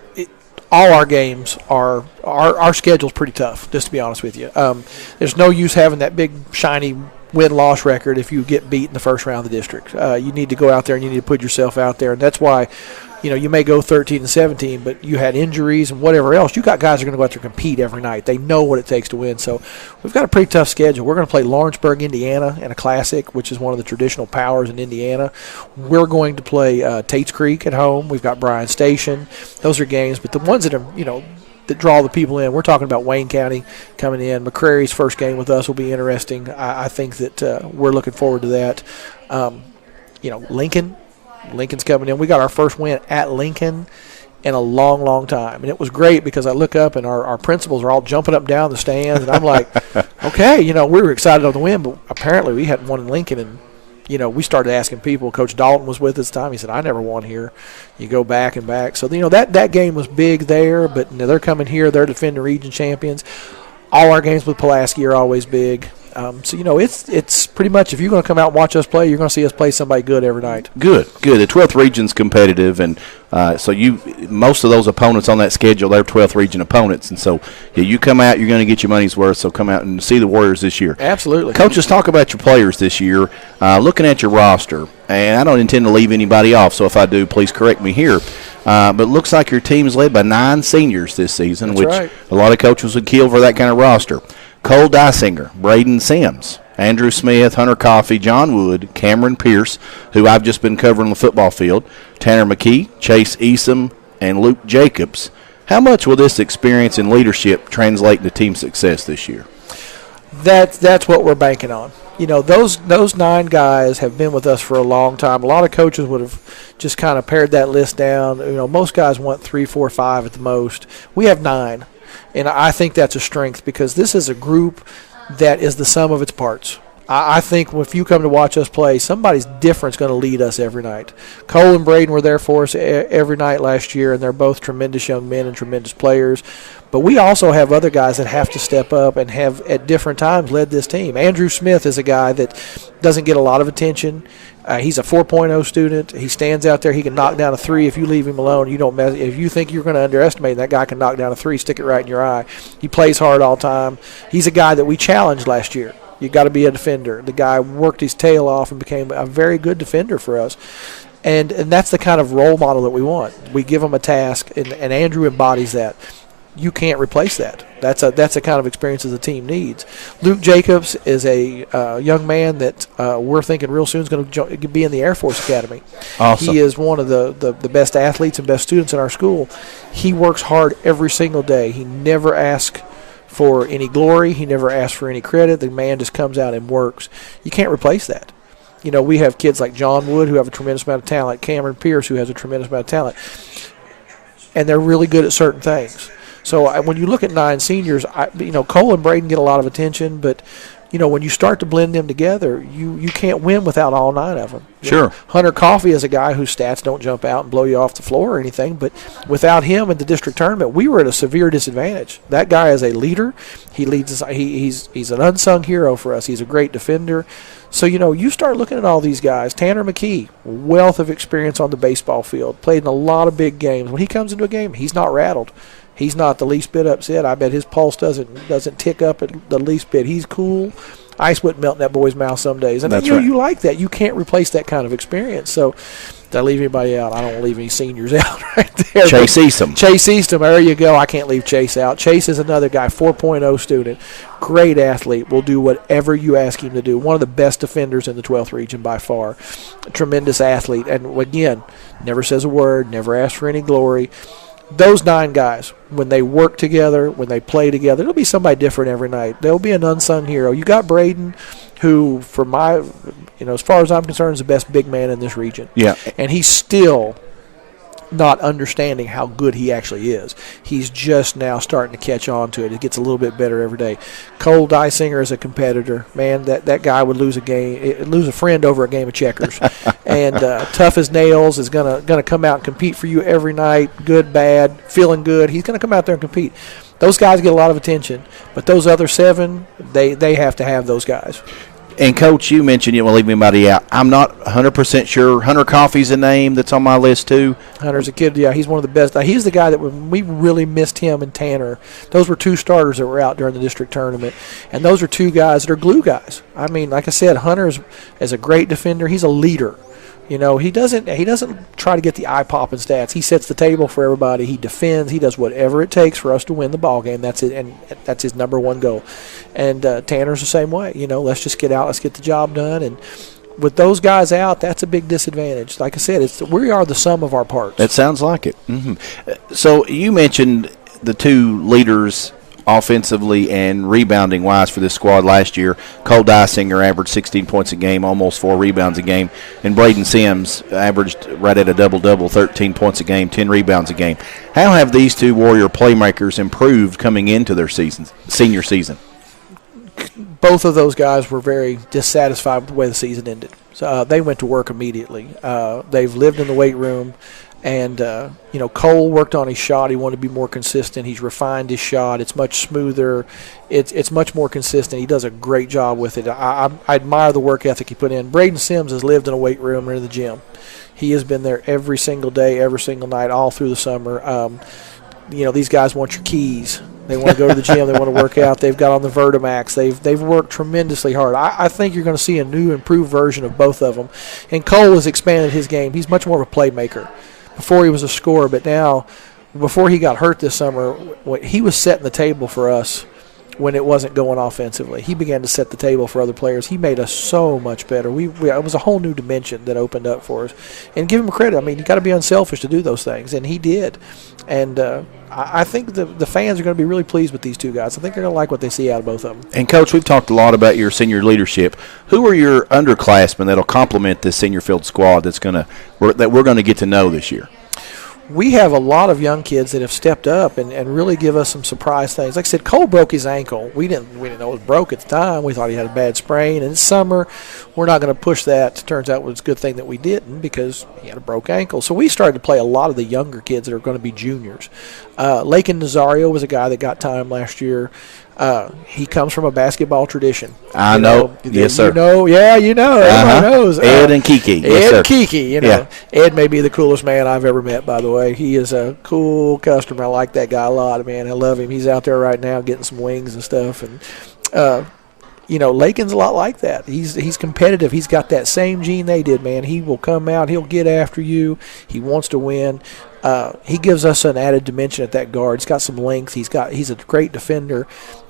all our games are our schedule's pretty tough, just to be honest with you. There's no use having that big, shiny win-loss record if you get beat in the first round of the district. You need to go out there and you need to put yourself out there, and that's why you may go 13-17, but you had injuries and whatever else. You got guys that are going to go out there and compete every night. They know what it takes to win. So we've got a pretty tough schedule. We're going to play Lawrenceburg, Indiana, in a classic, which is one of the traditional powers in Indiana. We're going to play Tates Creek at home. We've got Bryan Station. Those are games, but the ones that are that draw the people in. We're talking about Wayne County coming in. McCreary's first game with us will be interesting. I think that we're looking forward to that. Lincoln's coming in. We got our first win at Lincoln in a long, long time. And it was great because I look up and our principals are all jumping up and down the stands. And I'm like, okay, we were excited on the win, but apparently we hadn't won in Lincoln. And, we started asking people. Coach Dalton was with us this time. He said, I never won here. You go back and back. So, that game was big there, but they're coming here. They're defending region champions. All our games with Pulaski are always big. It's pretty much if you're going to come out and watch us play, you're going to see us play somebody good every night. Good. The 12th region's competitive, and so most of those opponents on that schedule, they're 12th region opponents, and so you come out, you're going to get your money's worth. So come out and see the Warriors this year. Absolutely. Coach, let's talk about your players this year. Looking at your roster, and I don't intend to leave anybody off, so if I do, please correct me here. But it looks like your team's led by 9 seniors this season, That's which right. A lot of coaches would kill for that kind of roster. Cole Dysinger, Braden Sims, Andrew Smith, Hunter Coffey, John Wood, Cameron Pierce, who I've just been covering on the football field, Tanner McKee, Chase Easom, and Luke Jacobs. How much will this experience and leadership translate into team success this year? That's what we're banking on. Those 9 guys have been with us for a long time. A lot of coaches would have just kind of pared that list down. Most guys want 3, 4, 5 at the most. We have 9. And I think that's a strength because this is a group that is the sum of its parts. I think if you come to watch us play, somebody's different is going to lead us every night. Cole and Braden were there for us every night last year, and they're both tremendous young men and tremendous players. But we also have other guys that have to step up and have at different times led this team. Andrew Smith is a guy that doesn't get a lot of attention. He's a 4.0 student. He stands out there. He can knock down a 3 if you leave him alone. You don't mess. If you think you're going to underestimate, that guy can knock down a 3, stick it right in your eye. He plays hard all the time. He's a guy that we challenged last year. You got to be a defender. The guy worked his tail off and became a very good defender for us. And that's the kind of role model that we want. We give him a task, and Andrew embodies that. You can't replace that. That's a kind of experience that the team needs. Luke Jacobs is a young man that we're thinking real soon is going to be in the Air Force Academy. Awesome. He is one of the best athletes and best students in our school. He works hard every single day. He never asks for any glory. He never asks for any credit. The man just comes out and works. You can't replace that. We have kids like John Wood who have a tremendous amount of talent, Cameron Pierce who has a tremendous amount of talent, and they're really good at certain things. So when you look at 9 seniors, Cole and Braden get a lot of attention, but when you start to blend them together, you can't win without all 9 of them. Sure. Hunter Coffey is a guy whose stats don't jump out and blow you off the floor or anything, but without him in the district tournament, we were at a severe disadvantage. That guy is a leader. He leads us. He's an unsung hero for us. He's a great defender. So, you start looking at all these guys. Tanner McKee, wealth of experience on the baseball field, played in a lot of big games. When he comes into a game, he's not rattled. He's not the least bit upset. I bet his pulse doesn't tick up at the least bit. He's cool. Ice wouldn't melt in that boy's mouth some days. And That's right. You like that. You can't replace that kind of experience. So did I leave anybody out? I don't want to leave any seniors out right there. Chase Eastham. Chase Eastham, there you go. I can't leave Chase out. Chase is another guy, 4.0 student. Great athlete. Will do whatever you ask him to do. One of the best defenders in the 12th region by far. A tremendous athlete. And, again, never says a word, never asks for any glory. Those 9 guys, when they work together, when they play together, it'll be somebody different every night. There'll be an unsung hero. You got Braden, who, as far as I'm concerned, is the best big man in this region. Yeah. And he's still not understanding how good he actually is. He's just now starting to catch on to it. It gets a little bit better every day. Cole Dysinger is a competitor. Man, that guy would lose a friend over a game of checkers. And tough as nails is gonna come out and compete for you every night, good, bad, feeling good. He's going to come out there and compete. Those guys get a lot of attention, but those other 7, they have to have those guys. And, Coach, you mentioned you won't leave anybody out. I'm not 100% sure. Hunter Coffey's a name that's on my list, too. Hunter's a kid, yeah. He's one of the best. He's the guy that when we really missed him and Tanner. Those were 2 starters that were out during the district tournament. And those are 2 guys that are glue guys. I mean, like I said, Hunter is a great defender. He's a leader. He doesn't try to get the eye-popping stats. He sets the table for everybody. He defends. He does whatever it takes for us to win the ball game. That's it, and that's his number one goal. And Tanner's the same way. Let's just get out. Let's get the job done. And with those guys out, that's a big disadvantage. Like I said, we are the sum of our parts. That sounds like it. Mm-hmm. So you mentioned the 2 leaders offensively and rebounding wise for this squad last year. Cole Dysinger averaged 16 points a game, almost 4 rebounds a game, and Braden Sims averaged right at a double-double, 13 points a game, 10 rebounds a game. How have these 2 Warrior playmakers improved coming into their senior season? Both of those guys were very dissatisfied with the way the season ended. So they went to work immediately. They've lived in the weight room. And, Cole worked on his shot. He wanted to be more consistent. He's refined his shot. It's much smoother. It's much more consistent. He does a great job with it. I admire the work ethic he put in. Braden Sims has lived in a weight room or in the gym. He has been there every single day, every single night, all through the summer. These guys want your keys. They want to go to the gym. They want to work out. They've got on the Vertimax. They've worked tremendously hard. I think you're going to see a new, improved version of both of them. And Cole has expanded his game. He's much more of a playmaker. Before he was a scorer, but now, before he got hurt this summer, he was setting the table for us when it wasn't going offensively. He began to set the table for other players. He made us so much better. It was a whole new dimension that opened up for us. And give him credit. I mean, you got to be unselfish to do those things, and he did. And I think the fans are going to be really pleased with these 2 guys. I think they're going to like what they see out of both of them. And, Coach, we've talked a lot about your senior leadership. Who are your underclassmen that will complement this senior field squad that we're going to get to know this year? We have a lot of young kids that have stepped up and really give us some surprise things. Like I said, Cole broke his ankle. We didn't know it was broke at the time. We thought he had a bad sprain. And this summer, we're not going to push that. Turns out it was a good thing that we didn't because he had a broke ankle. So we started to play a lot of the younger kids that are going to be juniors. Lakin Nazario was a guy that got time last year. He comes from a basketball tradition. I know. Yes, sir. Everybody knows. Ed and Kiki. Yes, Ed sir. and Kiki, Yeah. Ed may be the coolest man I've ever met, by the way. He is a cool customer. I like that guy a lot, man. I love him. He's out there right now getting some wings and stuff. And, Lakin's a lot like that. He's competitive. He's got that same gene they did, man. He will come out. He'll get after you. He wants to win. He gives us an added dimension at that guard. He's got some length. He's a great defender,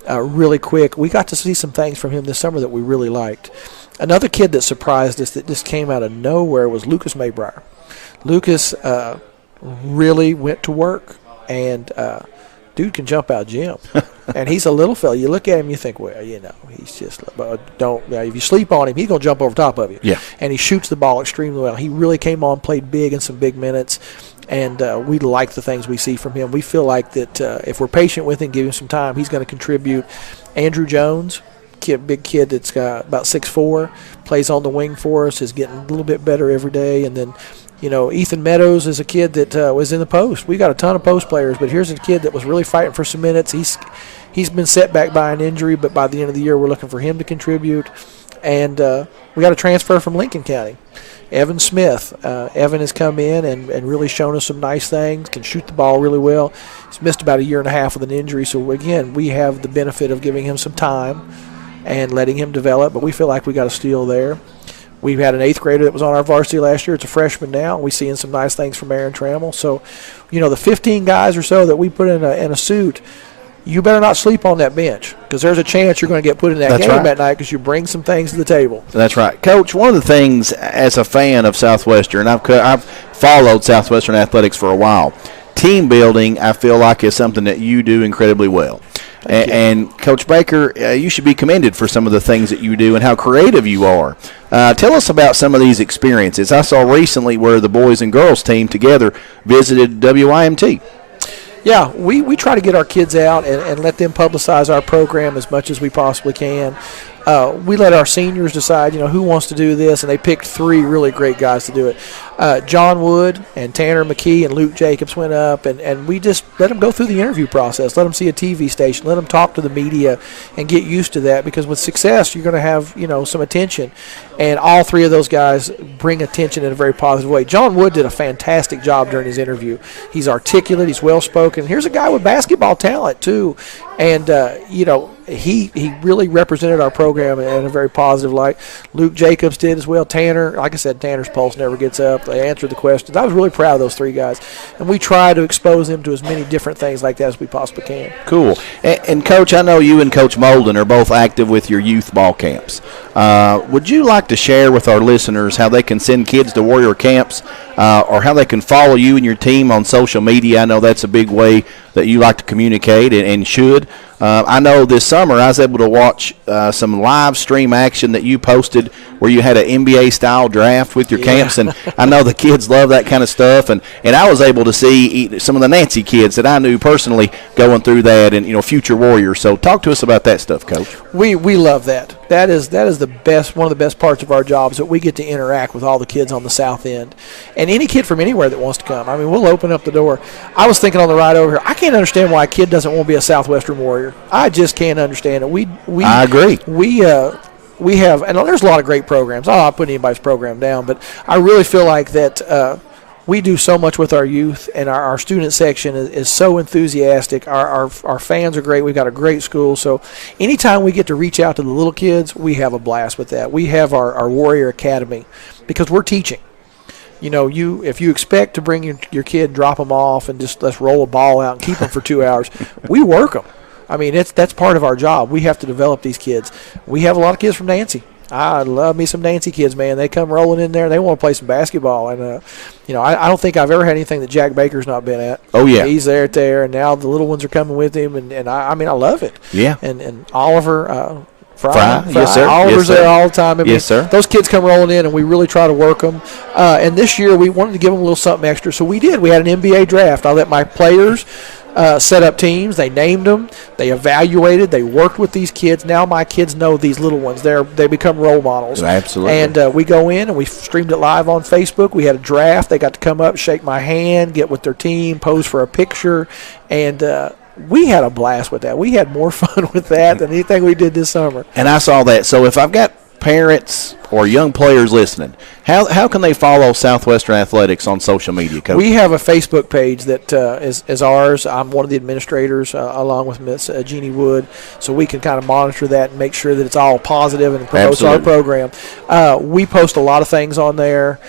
really quick. We got to see some things from him this summer that we really liked. Another kid that surprised us that just came out of nowhere was Lucas Maybrier. Lucas really went to work, and dude can jump out gym. And he's a little fella. You look at him, you think, well, he's just if you sleep on him, he's going to jump over top of you. Yeah. And he shoots the ball extremely well. He really came on, played big in some big minutes, and we like the things we see from him. We feel like that if we're patient with him, give him some time, he's going to contribute. Andrew Jones, big kid that's got about 6'4", plays on the wing for us, is getting a little bit better every day. And then, Ethan Meadows is a kid that was in the post. We got a ton of post players, but here's a kid that was really fighting for some minutes. He's been set back by an injury, but by the end of the year, we're looking for him to contribute. And we got a transfer from Lincoln County, Evan Smith. Evan has come in and really shown us some nice things, can shoot the ball really well. He's missed about a year and a half with an injury, so again, we have the benefit of giving him some time and letting him develop, but we feel like we got a steal there. We've had an 8th grader that was on our varsity last year. It's a freshman now. We're seeing some nice things from Aaron Trammell. So, the 15 guys or so that we put in a suit, you better not sleep on that bench, because there's a chance you're going to get put in that game that night because you bring some things to the table. That's right. Coach, one of the things as a fan of Southwestern, I've followed Southwestern athletics for a while, team building I feel like is something that you do incredibly well. And Coach Baker, you should be commended for some of the things that you do and how creative you are. Tell us about some of these experiences. I saw recently where the boys and girls team together visited WIMT. Yeah, we try to get our kids out and let them publicize our program as much as we possibly can. We let our seniors decide, who wants to do this, and they picked 3 really great guys to do it. John Wood and Tanner McKee and Luke Jacobs went up, and we just let them go through the interview process, let them see a TV station, let them talk to the media and get used to that, because with success you're going to have, some attention. And all 3 of those guys bring attention in a very positive way. John Wood did a fantastic job during his interview. He's articulate, he's well-spoken. Here's a guy with basketball talent, too. And, he really represented our program in a very positive light. Luke Jacobs did as well. Tanner, like I said, Tanner's pulse never gets up. They answered the questions. I was really proud of those 3 guys. And we try to expose them to as many different things like that as we possibly can. Cool. And Coach, I know you and Coach Molden are both active with your youth ball camps. Would you like to share with our listeners how they can send kids to Warrior camps or how they can follow you and your team on social media? I know that's a big way that you like to communicate and should. I know this summer I was able to watch some live stream action that you posted where you had an NBA-style draft with your camps, and I know the kids love that kind of stuff. And I was able to see some of the Nancy kids that I knew personally going through that and, future Warriors. So talk to us about that stuff, Coach. We love that. That is the best, one of the best parts of our job is that we get to interact with all the kids on the south end. And any kid from anywhere that wants to come. I mean, we'll open up the door. I was thinking on the ride over here, I can't understand why a kid doesn't want to be a Southwestern Warrior. I just can't understand it. I agree. We have, and there's a lot of great programs. I'm not putting anybody's program down, but I really feel like that we do so much with our youth, and our student section is so enthusiastic. Our fans are great. We've got a great school. So anytime we get to reach out to the little kids, we have a blast with that. We have our Warrior Academy because we're teaching. If you expect to bring your kid, drop them off, and just let's roll a ball out and keep them for 2 hours, we work them. I mean, that's part of our job. We have to develop these kids. We have a lot of kids from Nancy. I love me some Nancy kids, man. They come rolling in there. They want to play some basketball. And, I don't think I've ever had anything that Jack Baker's not been at. Oh, yeah. He's there, and now the little ones are coming with him. And I love it. Yeah. And Oliver Fry. Yes, sir. Oliver's there all the time. Yes, sir. Those kids come rolling in, and we really try to work them. And this year we wanted to give them a little something extra, so we did. We had an NBA draft. I let my players set up teams. They named them. They evaluated. They worked with these kids. Now my kids know these little ones. They become role models. Absolutely. And we go in and we streamed it live on Facebook. We had a draft. They got to come up, shake my hand, get with their team, pose for a picture, and we had a blast with that. We had more fun with that than anything we did this summer. And I saw that. So if I've got parents or young players listening, how can they follow Southwestern Athletics on social media, Coach? We have a Facebook page that is ours. I'm one of the administrators along with Miss Jeannie Wood, so we can kind of monitor that and make sure that it's all positive and promotes our program. We post a lot of things on there.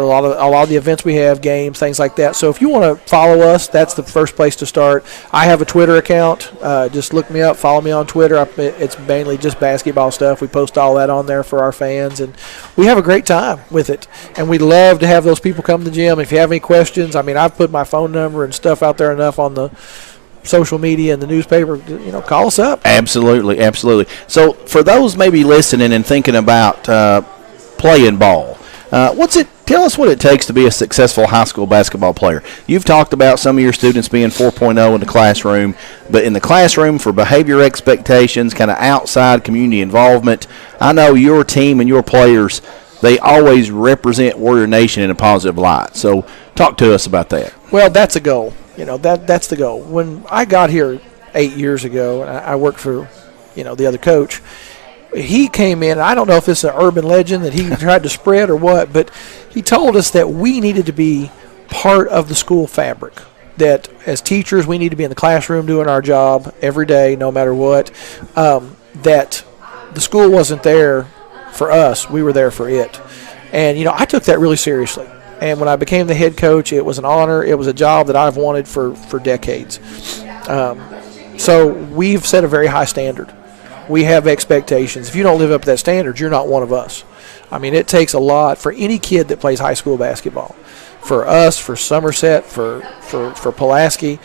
A lot of the events we have, games, things like that. So if you want to follow us, that's the first place to start. I have a Twitter account. Just look me up, follow me on Twitter. It's mainly just basketball stuff. We post all that on there for our fans, and we have a great time with it. And we love to have those people come to the gym. If you have any questions, I mean, I've put my phone number and stuff out there enough on the social media and the newspaper, call us up. Absolutely, absolutely. So for those maybe listening and thinking about playing ball, tell us what it takes to be a successful high school basketball player. You've talked about some of your students being 4.0 in the classroom, but in the classroom for behavior expectations, kind of outside community involvement, I know your team and your players, they always represent Warrior Nation in a positive light. So talk to us about that. Well, that's a goal. That's the goal. When I got here 8 years ago, and I worked for, the other coach, he came in, and I don't know if it's an urban legend that he tried to spread or what, but he told us that we needed to be part of the school fabric, that as teachers we need to be in the classroom doing our job every day no matter what, that the school wasn't there for us, we were there for it. And, I took that really seriously. And when I became the head coach, it was an honor. It was a job that I've wanted for decades. So we've set a very high standard. We have expectations. If you don't live up to that standard, you're not one of us. I mean, it takes a lot for any kid that plays high school basketball. For us, for Somerset, for Pulaski,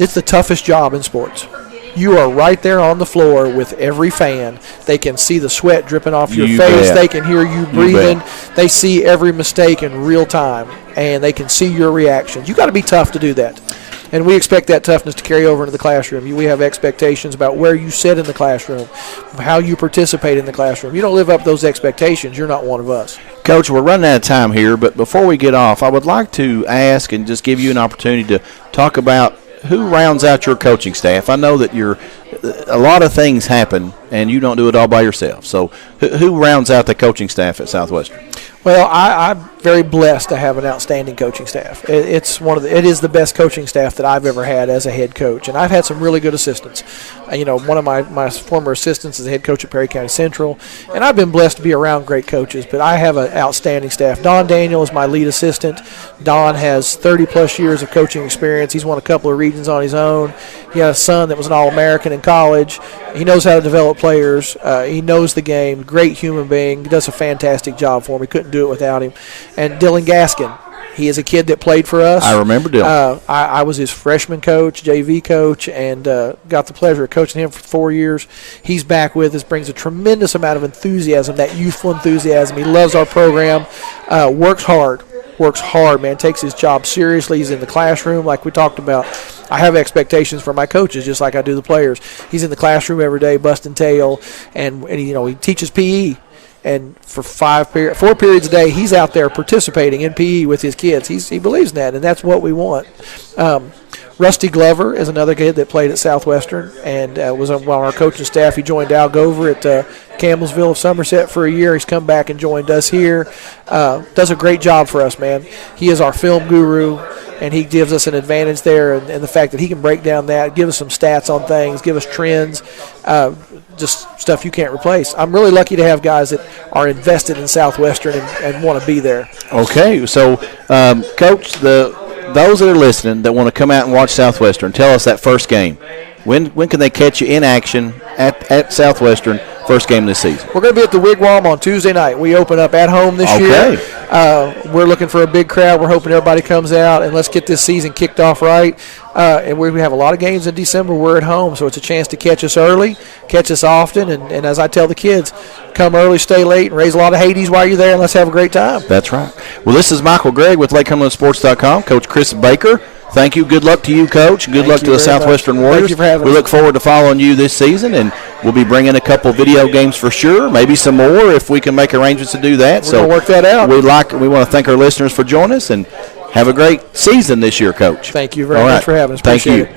it's the toughest job in sports. You are right there on the floor with every fan. They can see the sweat dripping off your face. Bet. They can hear you breathing. They see every mistake in real time, and they can see your reactions. You got to be tough to do that. And we expect that toughness to carry over into the classroom. We have expectations about where you sit in the classroom, how you participate in the classroom. You don't live up to those expectations, you're not one of us. Coach, we're running out of time here, but before we get off, I would like to ask and just give you an opportunity to talk about who rounds out your coaching staff. I know that a lot of things happen, and you don't do it all by yourself. So who rounds out the coaching staff at Southwestern? Well, I'm very blessed to have an outstanding coaching staff. It is the best coaching staff that I've ever had as a head coach, and I've had some really good assistants. One of my former assistants is the head coach at Perry County Central, and I've been blessed to be around great coaches, but I have an outstanding staff. Don Daniel is my lead assistant. Don has 30-plus years of coaching experience. He's won a couple of regions on his own. He had a son that was an All-American in college. He knows how to develop players. He knows the game. Great human being. He does a fantastic job for him. We couldn't do it without him. And Dylan Gaskin, he is a kid that played for us. I remember Dylan. I was his freshman coach, JV coach, and got the pleasure of coaching him for 4 years. He's back with us, brings a tremendous amount of enthusiasm, that youthful enthusiasm. He loves our program, works hard, man, takes his job seriously. He's in the classroom like we talked about. I have expectations for my coaches just like I do the players. He's in the classroom every day, busting tail, and he teaches PE. And for 4 periods a day, he's out there participating in PE with his kids. He believes in that, and that's what we want. Rusty Glover is another kid that played at Southwestern and was on our coaching staff. He joined Al Gover at Campbellsville of Somerset for a year. He's come back and joined us here. Does a great job for us, man. He is our film guru, and he gives us an advantage there. And the fact that he can break down that, give us some stats on things, give us trends, just stuff you can't replace. I'm really lucky to have guys that are invested in Southwestern and want to be there. Okay, so, Coach, those that are listening that want to come out and watch Southwestern, tell us that first game. When can they catch you in action at Southwestern, first game of this season? We're going to be at the Wigwam on Tuesday night. We open up at home this year. We're looking for a big crowd. We're hoping everybody comes out, and let's get this season kicked off right. And we have a lot of games in December. We're at home, so it's a chance to catch us early, catch us often, and as I tell the kids, come early, stay late, and raise a lot of Hades while you're there, and let's have a great time. That's right. Well, this is Michael Gregg with LakeCumberlandSports.com. Coach Chris Baker, thank you. Good luck to you, Coach. Good luck to the Southwestern Warriors. Thank you for having us. We look forward to following you this season, and we'll be bringing a couple video games for sure, maybe some more if we can make arrangements to do that. We're going to work that out. We want to thank our listeners for joining us, and have a great season this year, Coach. Thank you very much for having us. Thank you.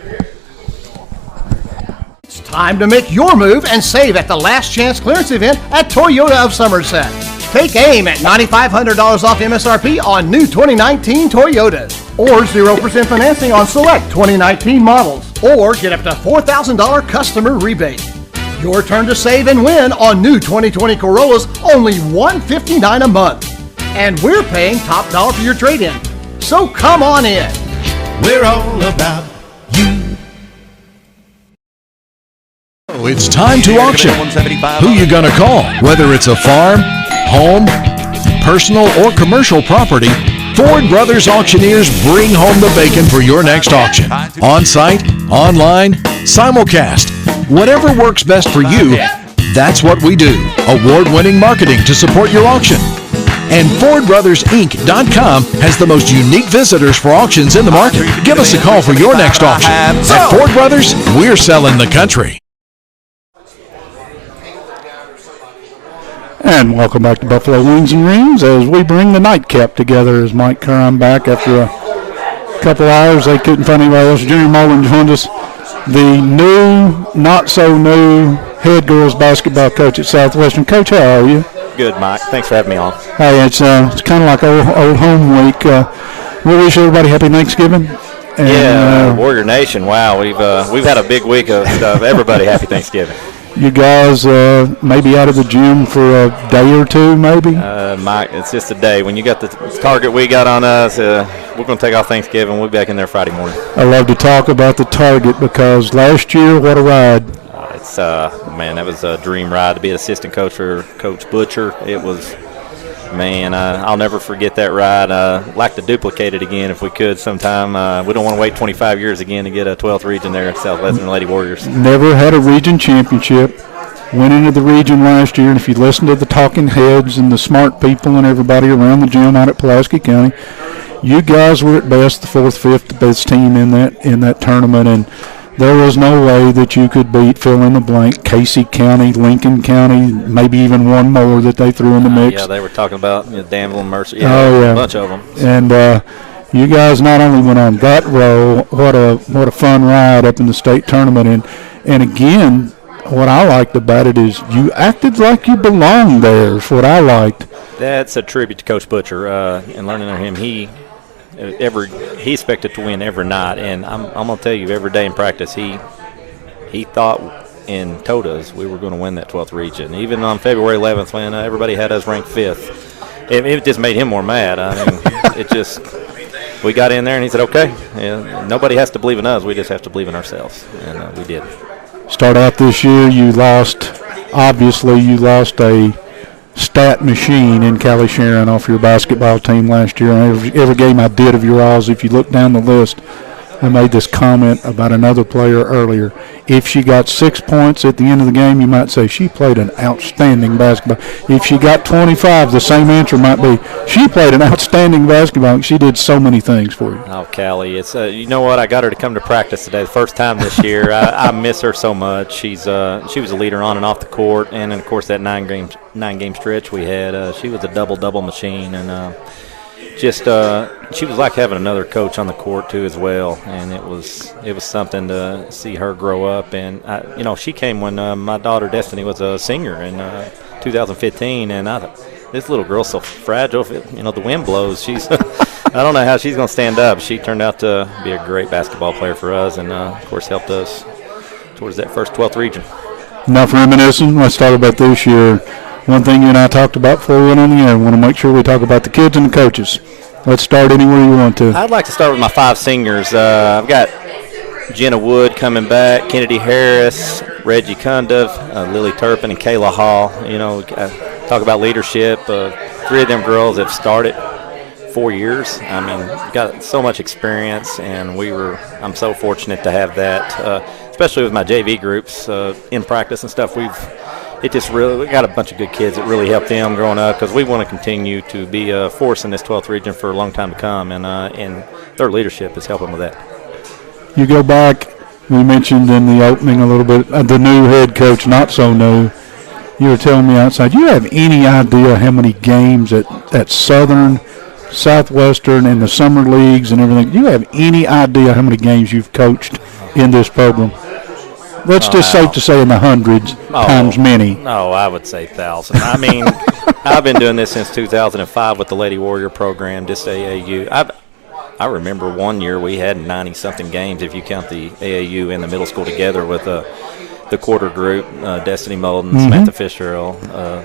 It's time to make your move and save at the Last Chance clearance event at Toyota of Somerset. Take aim at $9,500 off MSRP on new 2019 Toyotas, or 0% financing on select 2019 models, or get up to $4,000 customer rebate. Your turn to save and win on new 2020 Corollas, only $159 a month. And we're paying top dollar for your trade-in. So come on in. We're all about you. Oh, it's time to auction. Who you gonna call? Whether it's a farm, home, personal, or commercial property, Ford Brothers Auctioneers bring home the bacon for your next auction. On site, online, simulcast. Whatever works best for you, that's what we do. Award-winning marketing to support your auction. And FordBrothersInc.com has the most unique visitors for auctions in the market. Give us a call for your next auction. At Ford Brothers, we're selling the country. And welcome back to Buffalo Wings and Rings as we bring the nightcap together as Mike Curran back after a couple hours. They couldn't find anybody else. Junior Mullen joined us, the new, not so new head girls basketball coach at Southwestern. Coach, how are you? Good, Mike. Thanks for having me on. Hey, it's kind of like old home week. We wish everybody happy Thanksgiving. And, Warrior Nation. Wow, we've had a big week of stuff. Everybody happy Thanksgiving. You guys may be out of the gym for a day or two, maybe? Mike, it's just a day. When you got the target we got on us, we're going to take off Thanksgiving. We'll be back in there Friday morning. I love to talk about the target because last year, what a ride. Man, that was a dream ride to be an assistant coach for Coach Butcher. It was, man, I'll never forget that ride. Like to duplicate it again if we could sometime. We don't want to wait 25 years again to get a 12th region there at Southwestern Lady Warriors. Never had a region championship. Went into the region last year, and if you listen to the talking heads and the smart people and everybody around the gym out at Pulaski County, you guys were at best the fourth, fifth best team in that tournament, and there was no way that you could beat fill in the blank Casey County, Lincoln County, maybe even one more that they threw in the mix. Yeah, they were talking about Danville and Mercer. Yeah, a bunch of them. And you guys not only went on that roll, what a fun ride up in the state tournament, and again, what I liked about it is you acted like you belonged there. Is what I liked. That's a tribute to Coach Butcher and learning from him. He expected to win every night, and I'm going to tell you, every day in practice, he thought and told us we were going to win that 12th region. Even on February 11th, when everybody had us ranked 5th, it just made him more mad. I mean, we got in there, and he said, okay, nobody has to believe in us. We just have to believe in ourselves, and we did. Start out this year, you lost a stat machine in Callie Sharon off your basketball team last year. Every game I did of your alls, if you look down the list, I made this comment about another player earlier. If she got 6 points at the end of the game, you might say she played an outstanding basketball. If she got 25, the same answer might be she played an outstanding basketball. She did so many things for you. Oh, Callie, it's you know what? I got her to come to practice today, the first time this year. I miss her so much. She was a leader on and off the court, and then of course that nine game stretch we had. She was a double machine, and she was like having another coach on the court too as well, and it was something to see her grow up. And she came when my daughter Destiny was a senior in 2015, and I thought, this little girl's so fragile. The wind blows. I don't know how she's going to stand up. She turned out to be a great basketball player for us, and of course helped us towards that first 12th region. Enough reminiscing. Let's talk about this year. One thing you and I talked about before we went on the air, we want to make sure we talk about the kids and the coaches. Let's start anywhere you want to. I'd like to start with my 5 seniors. I've got Jenna Wood coming back, Kennedy Harris, Reggie Cundiff, Lily Turpin, and Kayla Hall. Talk about leadership. 3 of them girls have started 4 years. I mean, got so much experience, and I'm so fortunate to have that, especially with my JV groups in practice and stuff. we got a bunch of good kids that really helped them growing up, because we want to continue to be a force in this 12th region for a long time to come, and their leadership is helping with that. You go back, we mentioned in the opening a little bit, the new head coach, not so new. You were telling me outside, do you have any idea how many games at Southern, Southwestern, and the summer leagues and everything, do you have any idea how many games you've coached in this program? Let's just safe to say in the hundreds times many. No, I would say thousands. I mean, I've been doing this since 2005 with the Lady Warrior program, just AAU. I remember one year we had 90-something games, if you count the AAU and the middle school together, with the quarter group, Destiny Molden, Samantha Fisher,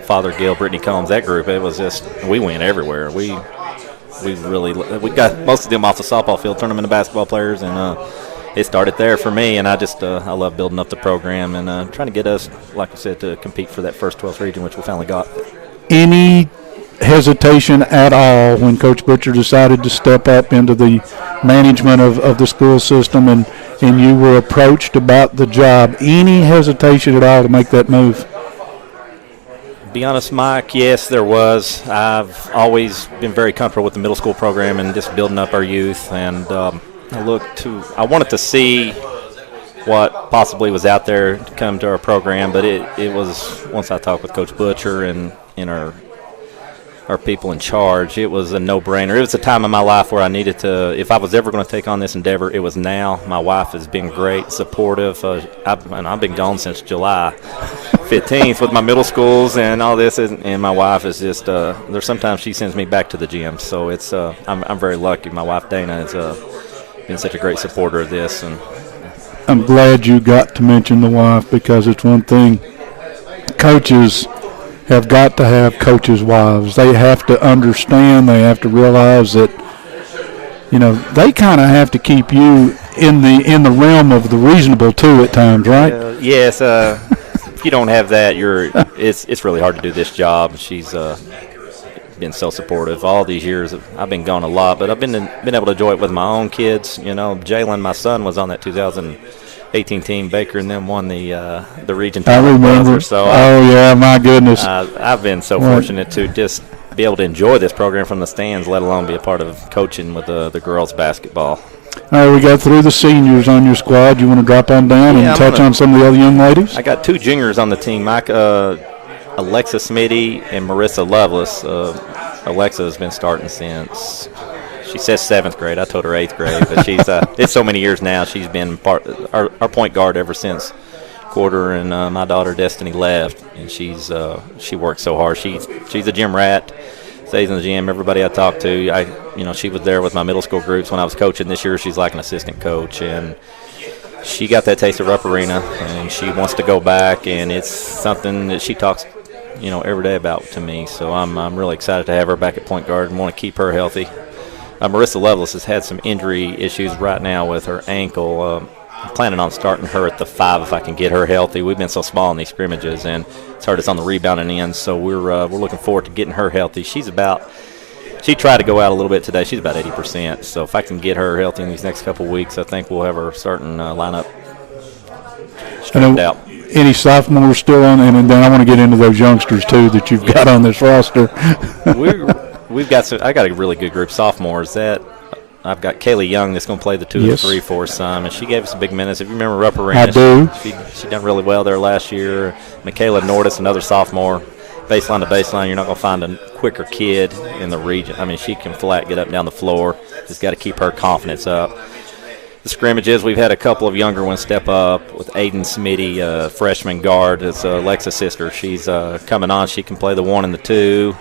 Father Gill, Brittany Combs, that group. It was just, we went everywhere. We got most of them off the softball field, turned them into basketball players, and it started there for me, and I love building up the program and trying to get us, like I said, to compete for that first 12th region, which we finally got. Any hesitation at all when Coach Butcher decided to step up into the management of the school system, and you were approached about the job. Any hesitation at all to make that move? Be honest, Mike, yes, there was. I've always been very comfortable with the middle school program and just building up our youth. And I wanted to see what possibly was out there to come to our program, but it was, once I talked with Coach Butcher and our people in charge, it was a no-brainer. It was a time in my life where I needed to, if I was ever going to take on this endeavor, it was now. My wife has been great, supportive. I've been gone since July 15th with my middle schools and all this, and my wife is just, there's sometimes she sends me back to the gym. So it's, I'm very lucky. My wife, Dana, has been such a great supporter of this. And I'm glad you got to mention the wife, because it's one thing coaches have got to have coaches' wives. They have to understand, they have to realize that, they kind of have to keep you in the realm of the reasonable too at times, right? Yes. If you don't have that, it's really hard to do this job. She's been so supportive all these years. I've been gone a lot, but I've been able to enjoy it with my own kids. Jalen, my son, was on that 2018 team. Baker and them won the region. I remember. So yeah, my goodness. I've been so fortunate to just be able to enjoy this program from the stands, let alone be a part of coaching with the girls basketball. All right, we got through the seniors on your squad. You want to drop on down and touch on some of the other young ladies? I got 2 juniors on the team, Mike. Alexa Smitty and Marissa Lovelace. Alexa has been starting since, she says 7th grade. I told her 8th grade, but she's it's so many years now. She's been our point guard ever since quarter, and my daughter Destiny left, and she works so hard. She's a gym rat. Stays in the gym. Everybody I talk to, she was there with my middle school groups when I was coaching. This year she's like an assistant coach, and she got that taste of Rupp Arena, and she wants to go back, and it's something that she talks every day about to me. So I'm really excited to have her back at point guard and want to keep her healthy. Marissa Lovelace has had some injury issues right now with her ankle. I'm planning on starting her at the 5 if I can get her healthy. We've been so small in these scrimmages, and it's hurt us on the rebounding end. So we're looking forward to getting her healthy. She tried to go out a little bit today. She's about 80%. So if I can get her healthy in these next couple of weeks, I think we'll have her starting lineup straightened out. Any sophomores still on? And then I want to get into those youngsters too that you've got on this roster. We've got I got a really good group of sophomores. That I've got Kaylee Young that's going to play the 2 and 3 for us some, and she gave us some big minutes. If you remember Rupp Arena, I do. She done really well there last year. Michaela Nordis, another sophomore, baseline to baseline. You're not going to find a quicker kid in the region. I mean, she can flat get up and down the floor. Just got to keep her confidence up. The scrimmages, we've had a couple of younger ones step up with Aiden Smitty, freshman guard. It's Alexa's sister. She's coming on. She can play the 1 and the 2.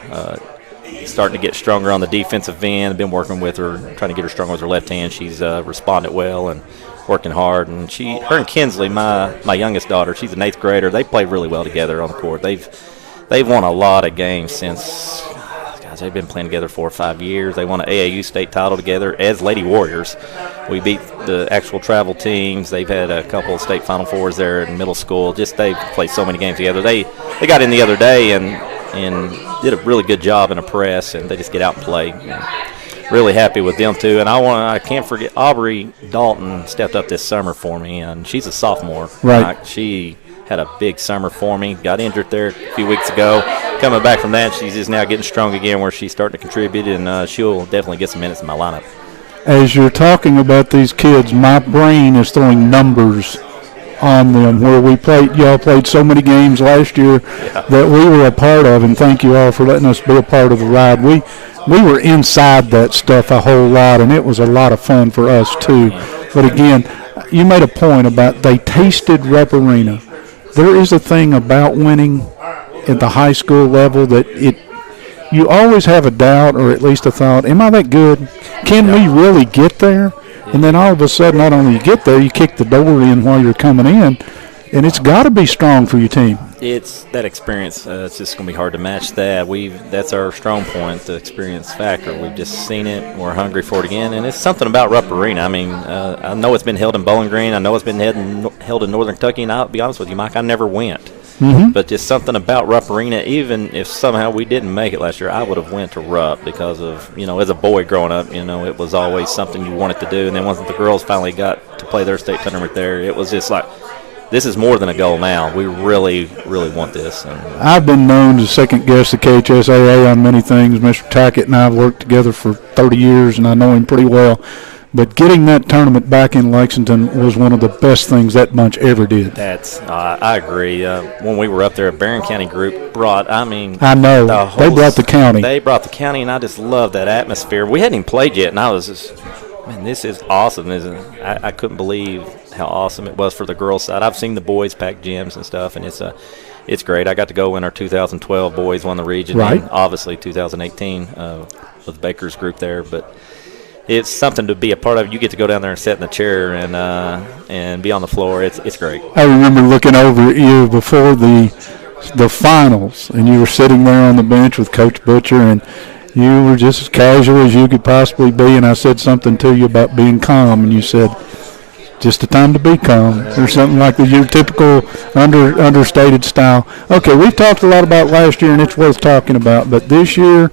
Starting to get stronger on the defensive end. I've been working with her, trying to get her stronger with her left hand. She's responded well and working hard. And her and Kinsley, my youngest daughter, she's an 8th grader. They play really well together on the court. They've won a lot of games since. They've been playing together 4 or 5 years. They won an AAU state title together as Lady Warriors. We beat the actual travel teams. They've had a couple of state Final Fours there in middle school. They've played so many games together. They got in the other day and did a really good job in a press, and they just get out and play. Really happy with them too. And I can't forget Aubrey Dalton stepped up this summer for me, and she's a sophomore. Right. She had a big summer for me. Got injured there a few weeks ago. Coming back from that, she's just now getting strong again where she's starting to contribute, and she'll definitely get some minutes in my lineup. As you're talking about these kids, my brain is throwing numbers on them where y'all played so many games last year that we were a part of, and thank you all for letting us be a part of the ride. We were inside that stuff a whole lot, and it was a lot of fun for us too. But again, you made a point about they tasted Rupp Arena. There is a thing about winning at the high school level that you always have a doubt, or at least a thought, am I that good? Can we really get there? And then all of a sudden, not only you get there, you kick the door in while you're coming in, and it's got to be strong for your team. It's that experience. It's just going to be hard to match that. That's our strong point, the experience factor. We've just seen it. We're hungry for it again, and it's something about Rupp Arena. I mean, I know it's been held in Bowling Green. I know it's been held in Northern Kentucky, and I'll be honest with you, Mike, I never went. But just something about Rupp Arena, even if somehow we didn't make it last year, I would have went to Rupp because of, as a boy growing up, it was always something you wanted to do. And then once the girls finally got to play their state tournament there, it was just like, this is more than a goal now. We really, really want this. And I've been known to second guess the KHSAA on many things. Mr. Tackett and I have worked together for 30 years, and I know him pretty well. But getting that tournament back in Lexington was one of the best things that bunch ever did. I agree. When we were up there, a Barron County group brought, I know. They brought the county. They brought the county, and I just love that atmosphere. We hadn't even played yet, and I was just, man, this is awesome, isn't it? I couldn't believe how awesome it was for the girls' side. I've seen the boys pack gyms and stuff, and it's great. I got to go when our 2012 boys won the region, right. And obviously 2018 with Baker's group there, but it's something to be a part of. You get to go down there and sit in the chair and be on the floor. It's great. I remember looking over at you before the finals, and you were sitting there on the bench with Coach Butcher, and you were just as casual as you could possibly be, and I said something to you about being calm, and you said, just a time to be calm, or something like your typical understated style. Okay, we've talked a lot about last year, and it's worth talking about, but this year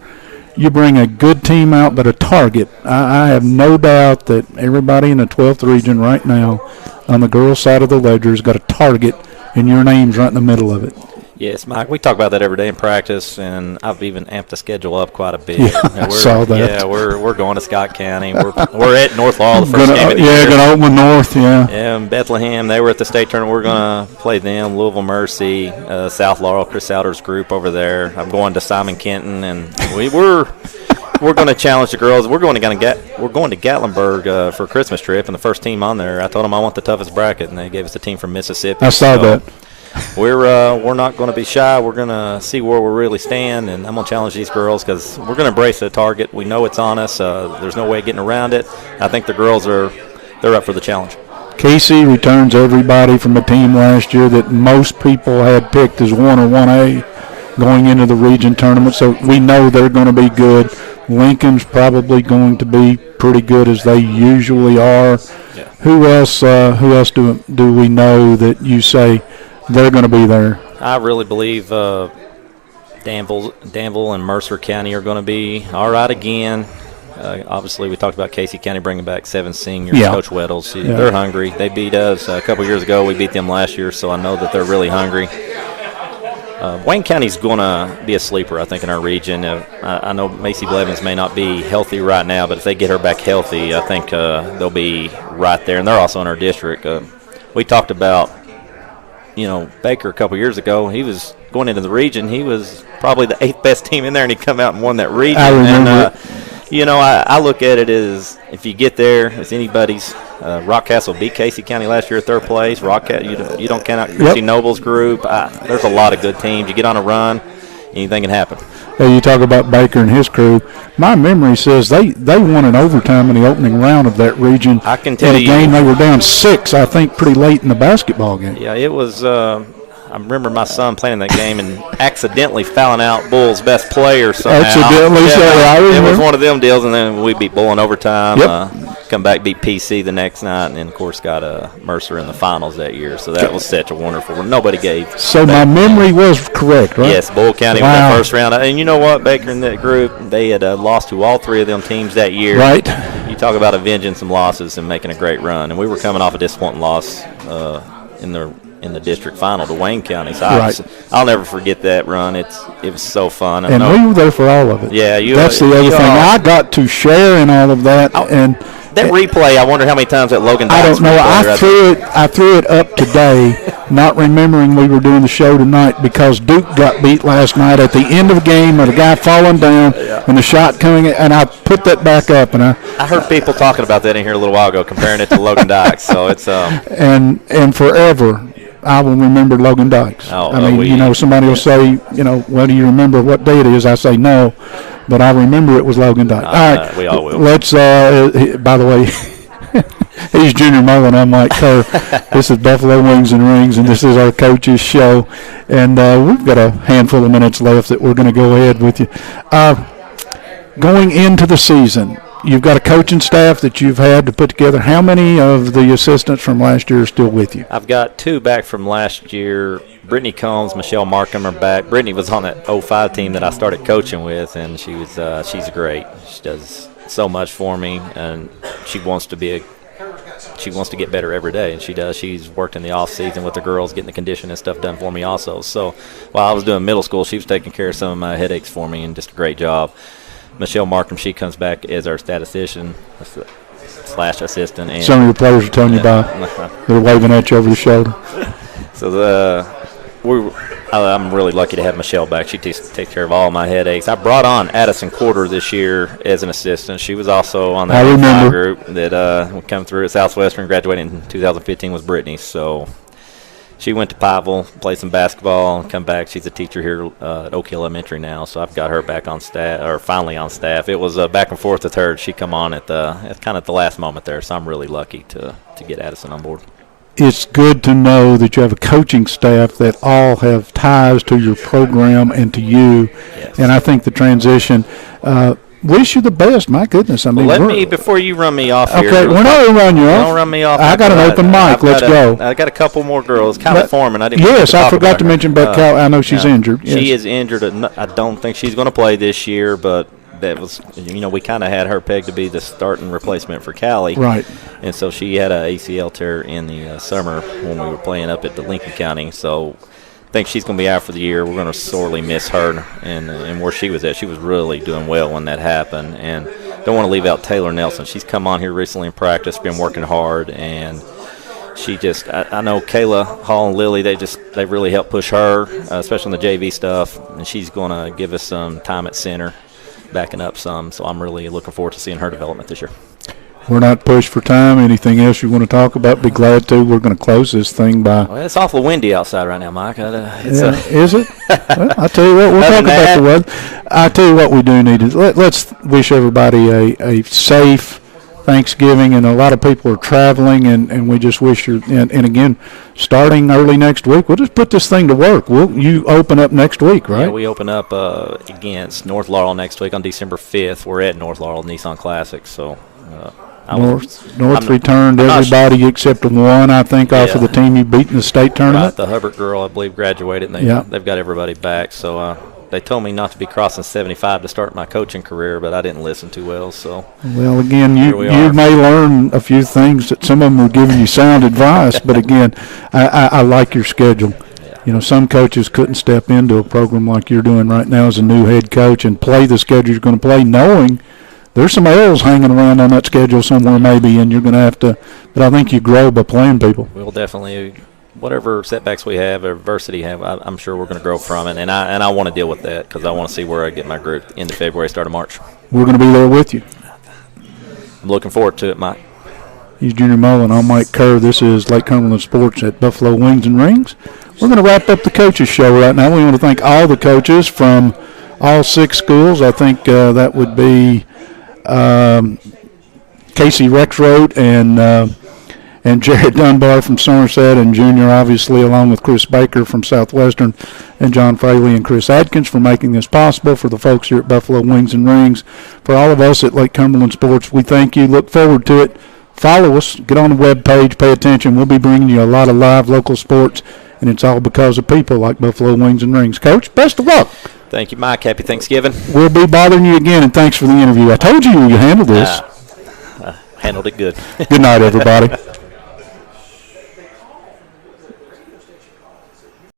you bring a good team out, but a target. I have no doubt that everybody in the 12th region right now on the girls' side of the ledger has got a target, and your name's right in the middle of it. Yes, Mike, we talk about that every day in practice, and I've even amped the schedule up quite a bit. Yeah, I saw that. Yeah, we're going to Scott County. We're at North Laurel the first game of the year. Yeah, going to open North, yeah. Yeah, and Bethlehem, they were at the state tournament. We're going to play them, Louisville Mercy, South Laurel, Chris Souter's group over there. I'm going to Simon Kenton, and we're going to challenge the girls. We're going to Gatlinburg for a Christmas trip, and the first team on there, I told them I want the toughest bracket, and they gave us a team from Mississippi. I saw that. We're not going to be shy. We're going to see where we really stand, and I'm going to challenge these girls because we're going to embrace the target. We know it's on us. There's no way getting around it. I think the girls they're up for the challenge. Casey returns everybody from a team last year that most people had picked as 1 or 1A going into the region tournament, so we know they're going to be good. Lincoln's probably going to be pretty good as they usually are. Yeah. Who else do we know that you say they're going to be there? I really believe Danville and Mercer County are going to be all right again. Obviously, we talked about Casey County bringing back 7 seniors. Yeah. Coach Weddles, they're hungry. They beat us a couple years ago. We beat them last year, so I know that they're really hungry. Wayne County's going to be a sleeper, I think, in our region. I know Macy Blevins may not be healthy right now, but if they get her back healthy, I think they'll be right there. And they're also in our district. We talked about, Baker a couple years ago. He was going into the region. He was probably the 8th best team in there, and he come out and won that region. I remember. And, I look at it as if you get there, it's anybody's. Rockcastle beat Casey County last year, 3rd place. You don't count out Christy Noble's group. There's a lot of good teams. You get on a run, anything can happen. Hey, you talk about Baker and his crew. My memory says they won in overtime in the opening round of that region. I can tell you. In a game they were down 6, I think, pretty late in the basketball game. Yeah, it was. I remember my son playing that game and accidentally fouling out Bull's best player somehow. Accidentally, it was one of them deals, and then we beat Bull in overtime. Yep. Come back, beat PC the next night, and then, of course, got Mercer in the finals that year. So that was such a wonderful one. Nobody gave. So my memory was correct, right? Yes, Bull County won the first round. And you know what, Baker and that group, they had lost to all 3 of them teams that year. Right. You talk about avenging some losses and making a great run. And we were coming off a disappointing loss in the district final to Wayne County. So I'll never forget that run. It was so fun. And we were there for all of it. Yeah, that's the other thing. I got to share in all of that. And that replay, I wonder how many times that Logan I don't know. I threw it up today, not remembering we were doing the show tonight because Duke got beat last night at the end of the game with a guy falling down and the shot coming in, and I put that back up. And I heard people talking about that in here a little while ago, comparing it to Logan Dykes. So it's and forever I will remember Logan Dykes. I mean, somebody will say, well, do you remember what day it is? I say no. But I remember it was Logan Dykes. All right, we all will. Let's, by the way, he's Junior Mullen. I'm Mike Kerr. This is Buffalo Wings and Rings, and this is our coach's show. And we've got a handful of minutes left that we're going to go ahead with you. Going into the season, you've got a coaching staff that you've had to put together. How many of the assistants from last year are still with you? I've got 2 back from last year. Brittany Combs, Michelle Markham are back. Brittany was on that 05 team that I started coaching with, and she's great. She does so much for me, and she wants to get better every day, and she does. She's worked in the off season with the girls, getting the conditioning and stuff done for me also. So while I was doing middle school, she was taking care of some of my headaches for me, and just a great job. Michelle Markham, she comes back as our statistician / assistant. And some of your players are telling you about. They're waving at you over the shoulder. So I'm really lucky to have Michelle back. She takes care of all my headaches. I brought on Addison Quarter this year as an assistant. She was also on the group that would come through at Southwestern. Graduated in 2015 was Brittany. So she went to Pikeville, played some basketball, and come back. She's a teacher here at Oak Hill Elementary now. So I've got her back on staff, or finally on staff. It was back and forth with her. She come on at kind of at the last moment there. So I'm really lucky to get Addison on board. It's good to know that you have a coaching staff that all have ties to your program and to you. Yes. And I think the transition, wish you the best. My goodness. I mean, before you run me off okay, here. Okay, we're not going to run you off. Don't run me off. I got an open mic. Let's go. I got a couple more girls. Kyla Foreman. Yes, I forgot to mention about Cal. I know she's injured. Yes. She is injured. I don't think she's going to play this year, but that was, we kind of had her pegged to be the starting replacement for Callie. Right. And so she had an ACL tear in the summer when we were playing up at the Lincoln County. So I think she's going to be out for the year. We're going to sorely miss her and where she was at. She was really doing well when that happened. And don't want to leave out Taylor Nelson. She's come on here recently in practice, been working hard, and she just, I know Kayla Hall and Lily, they really helped push her, especially in the JV stuff. And she's going to give us some time at center, backing up some. So I'm really looking forward to seeing her development this year. We're not pushed for time. Anything else you want to talk about? Be glad to. We're going to close this thing by. Well, it's awful windy outside right now, Mike. Is it? Well, I tell you what, we'll talk about the weather. I tell you what, we do need to let's wish everybody a safe Thanksgiving, and a lot of people are traveling, and we just wish you. And again, starting early next week, we'll just put this thing to work. You open up next week, right? Yeah, we open up against North Laurel next week on December 5th. We're at North Laurel Nissan Classic, so. North returned everybody except one, I think, off of the team you beat in the state tournament. Right, the Hubbard girl, I believe, graduated, and they've got everybody back. So they told me not to be crossing 75 to start my coaching career, but I didn't listen too well. So well, again, you may learn a few things that some of them are giving you sound advice, but again, I like your schedule. Yeah. Some coaches couldn't step into a program like you're doing right now as a new head coach and play the schedule you're going to play, knowing there's some L's hanging around on that schedule somewhere maybe, and you're going to have to – but I think you grow by playing people. We'll definitely – whatever setbacks we have, adversity have, I'm sure we're going to grow from it, and I want to deal with that because I want to see where I get my group end of February, start of March. We're going to be there with you. I'm looking forward to it, Mike. He's Junior Mullen. I'm Mike Kerr. This is Lake Cumberland Sports at Buffalo Wings and Rings. We're going to wrap up the coaches show right now. We want to thank all the coaches from all 6 schools. I think that would be – Casey Rexroth and Jared Dunbar from Somerset, and Junior, obviously, along with Chris Baker from Southwestern, and John Fraley and Chris Adkins for making this possible. For the folks here at Buffalo Wings and Rings, for all of us at Lake Cumberland Sports, we thank you. Look forward to it. Follow us. Get on the webpage. Pay attention. We'll be bringing you a lot of live local sports, and it's all because of people like Buffalo Wings and Rings. Coach, best of luck. Thank you, Mike. Happy Thanksgiving. We'll be bothering you again, and thanks for the interview. I told you handled this. Handled it good. Good night, everybody.